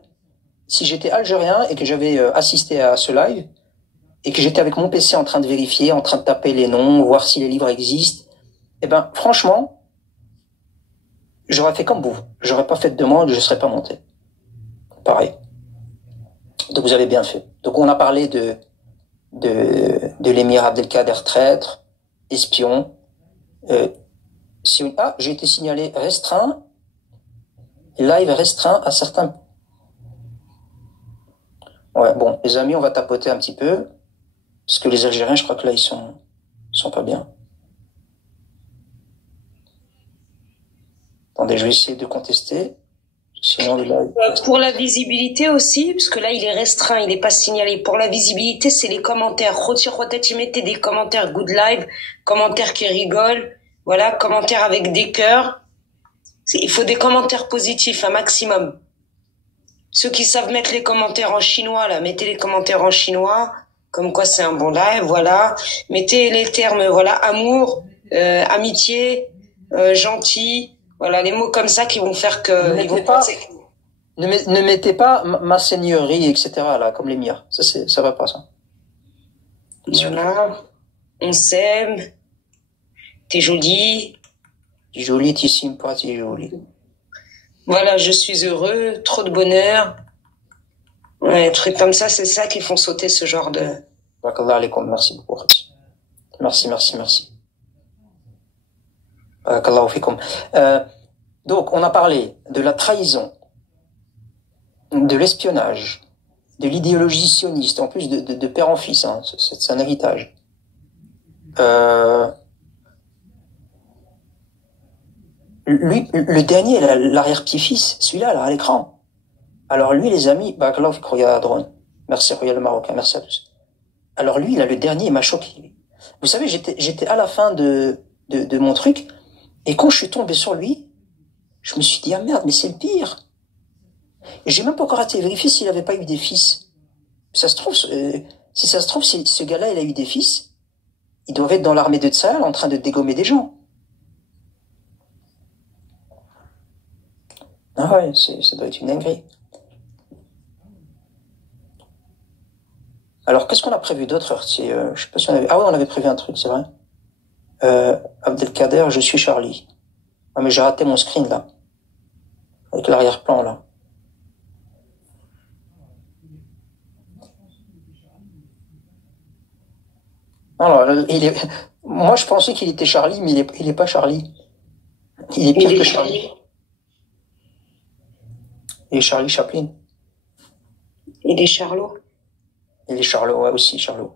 si j'étais algérien et que j'avais assisté à ce live et que j'étais avec mon PC en train de vérifier, en train de taper les noms, voir si les livres existent, eh ben, franchement, j'aurais fait comme vous. J'aurais pas fait de demande, je serais pas monté. Pareil. Donc vous avez bien fait. Donc on a parlé de l'émir Abdelkader traître, espion. J'ai été signalé restreint, live restreint à certains. Ouais, bon, les amis, on va tapoter un petit peu, parce que les Algériens, je crois que là, ils sont pas bien. Attendez, je vais essayer de contester. Sinon, pour la visibilité aussi, parce que là il est restreint, il n'est pas signalé. Pour la visibilité, c'est les commentaires. Tu mettez des commentaires good live, commentaires qui rigolent, voilà, commentaires avec des cœurs. Il faut des commentaires positifs, un maximum. Ceux qui savent mettre les commentaires en chinois, là, mettez les commentaires en chinois, comme quoi c'est un bon live, voilà. Mettez les termes, voilà, amour, amitié, gentil. Voilà, les mots comme ça qui vont faire que... Ne mettez pas ma seigneurie, etc., là, comme l'émir. Ça va pas, ça. Voilà. On s'aime. T'es jolie. T'es jolie, t'es sympa, t'es jolie. Voilà, je suis heureux, trop de bonheur. Ouais, trucs comme ça, c'est ça qui font sauter ce genre de... Merci beaucoup. Merci. Donc, on a parlé de la trahison, de l'espionnage, de l'idéologie sioniste, en plus de père en fils, hein, c'est un héritage. Lui, le dernier, l'arrière-petit-fils, celui-là, là, à l'écran. Alors lui, les amis, drone. Merci, Royal le Marocain, merci à tous. Alors lui, là, le dernier, il m'a choqué. Vous savez, j'étais à la fin de mon truc, et quand je suis tombé sur lui, je me suis dit, ah merde, mais c'est le pire. Et j'ai même pas encore été vérifier s'il avait pas eu des fils. Si ça se trouve, si ce gars-là, il a eu des fils, ils doivent être dans l'armée de Tsahal en train de dégommer des gens. Ah ouais, ça doit être une dinguerie. Alors, qu'est-ce qu'on a prévu d'autre? Je sais pas si on avait... Ah ouais, on avait prévu un truc, c'est vrai. Abdelkader, je suis Charlie. Ah mais j'ai raté mon screen, là. Avec l'arrière-plan, là. Alors, moi, je pensais qu'il était Charlie, mais il est pas Charlie. Il est pire que Charlie. Il est Charlie Chaplin. Il est Charlot. Il est Charlot, ouais, aussi, Charlot.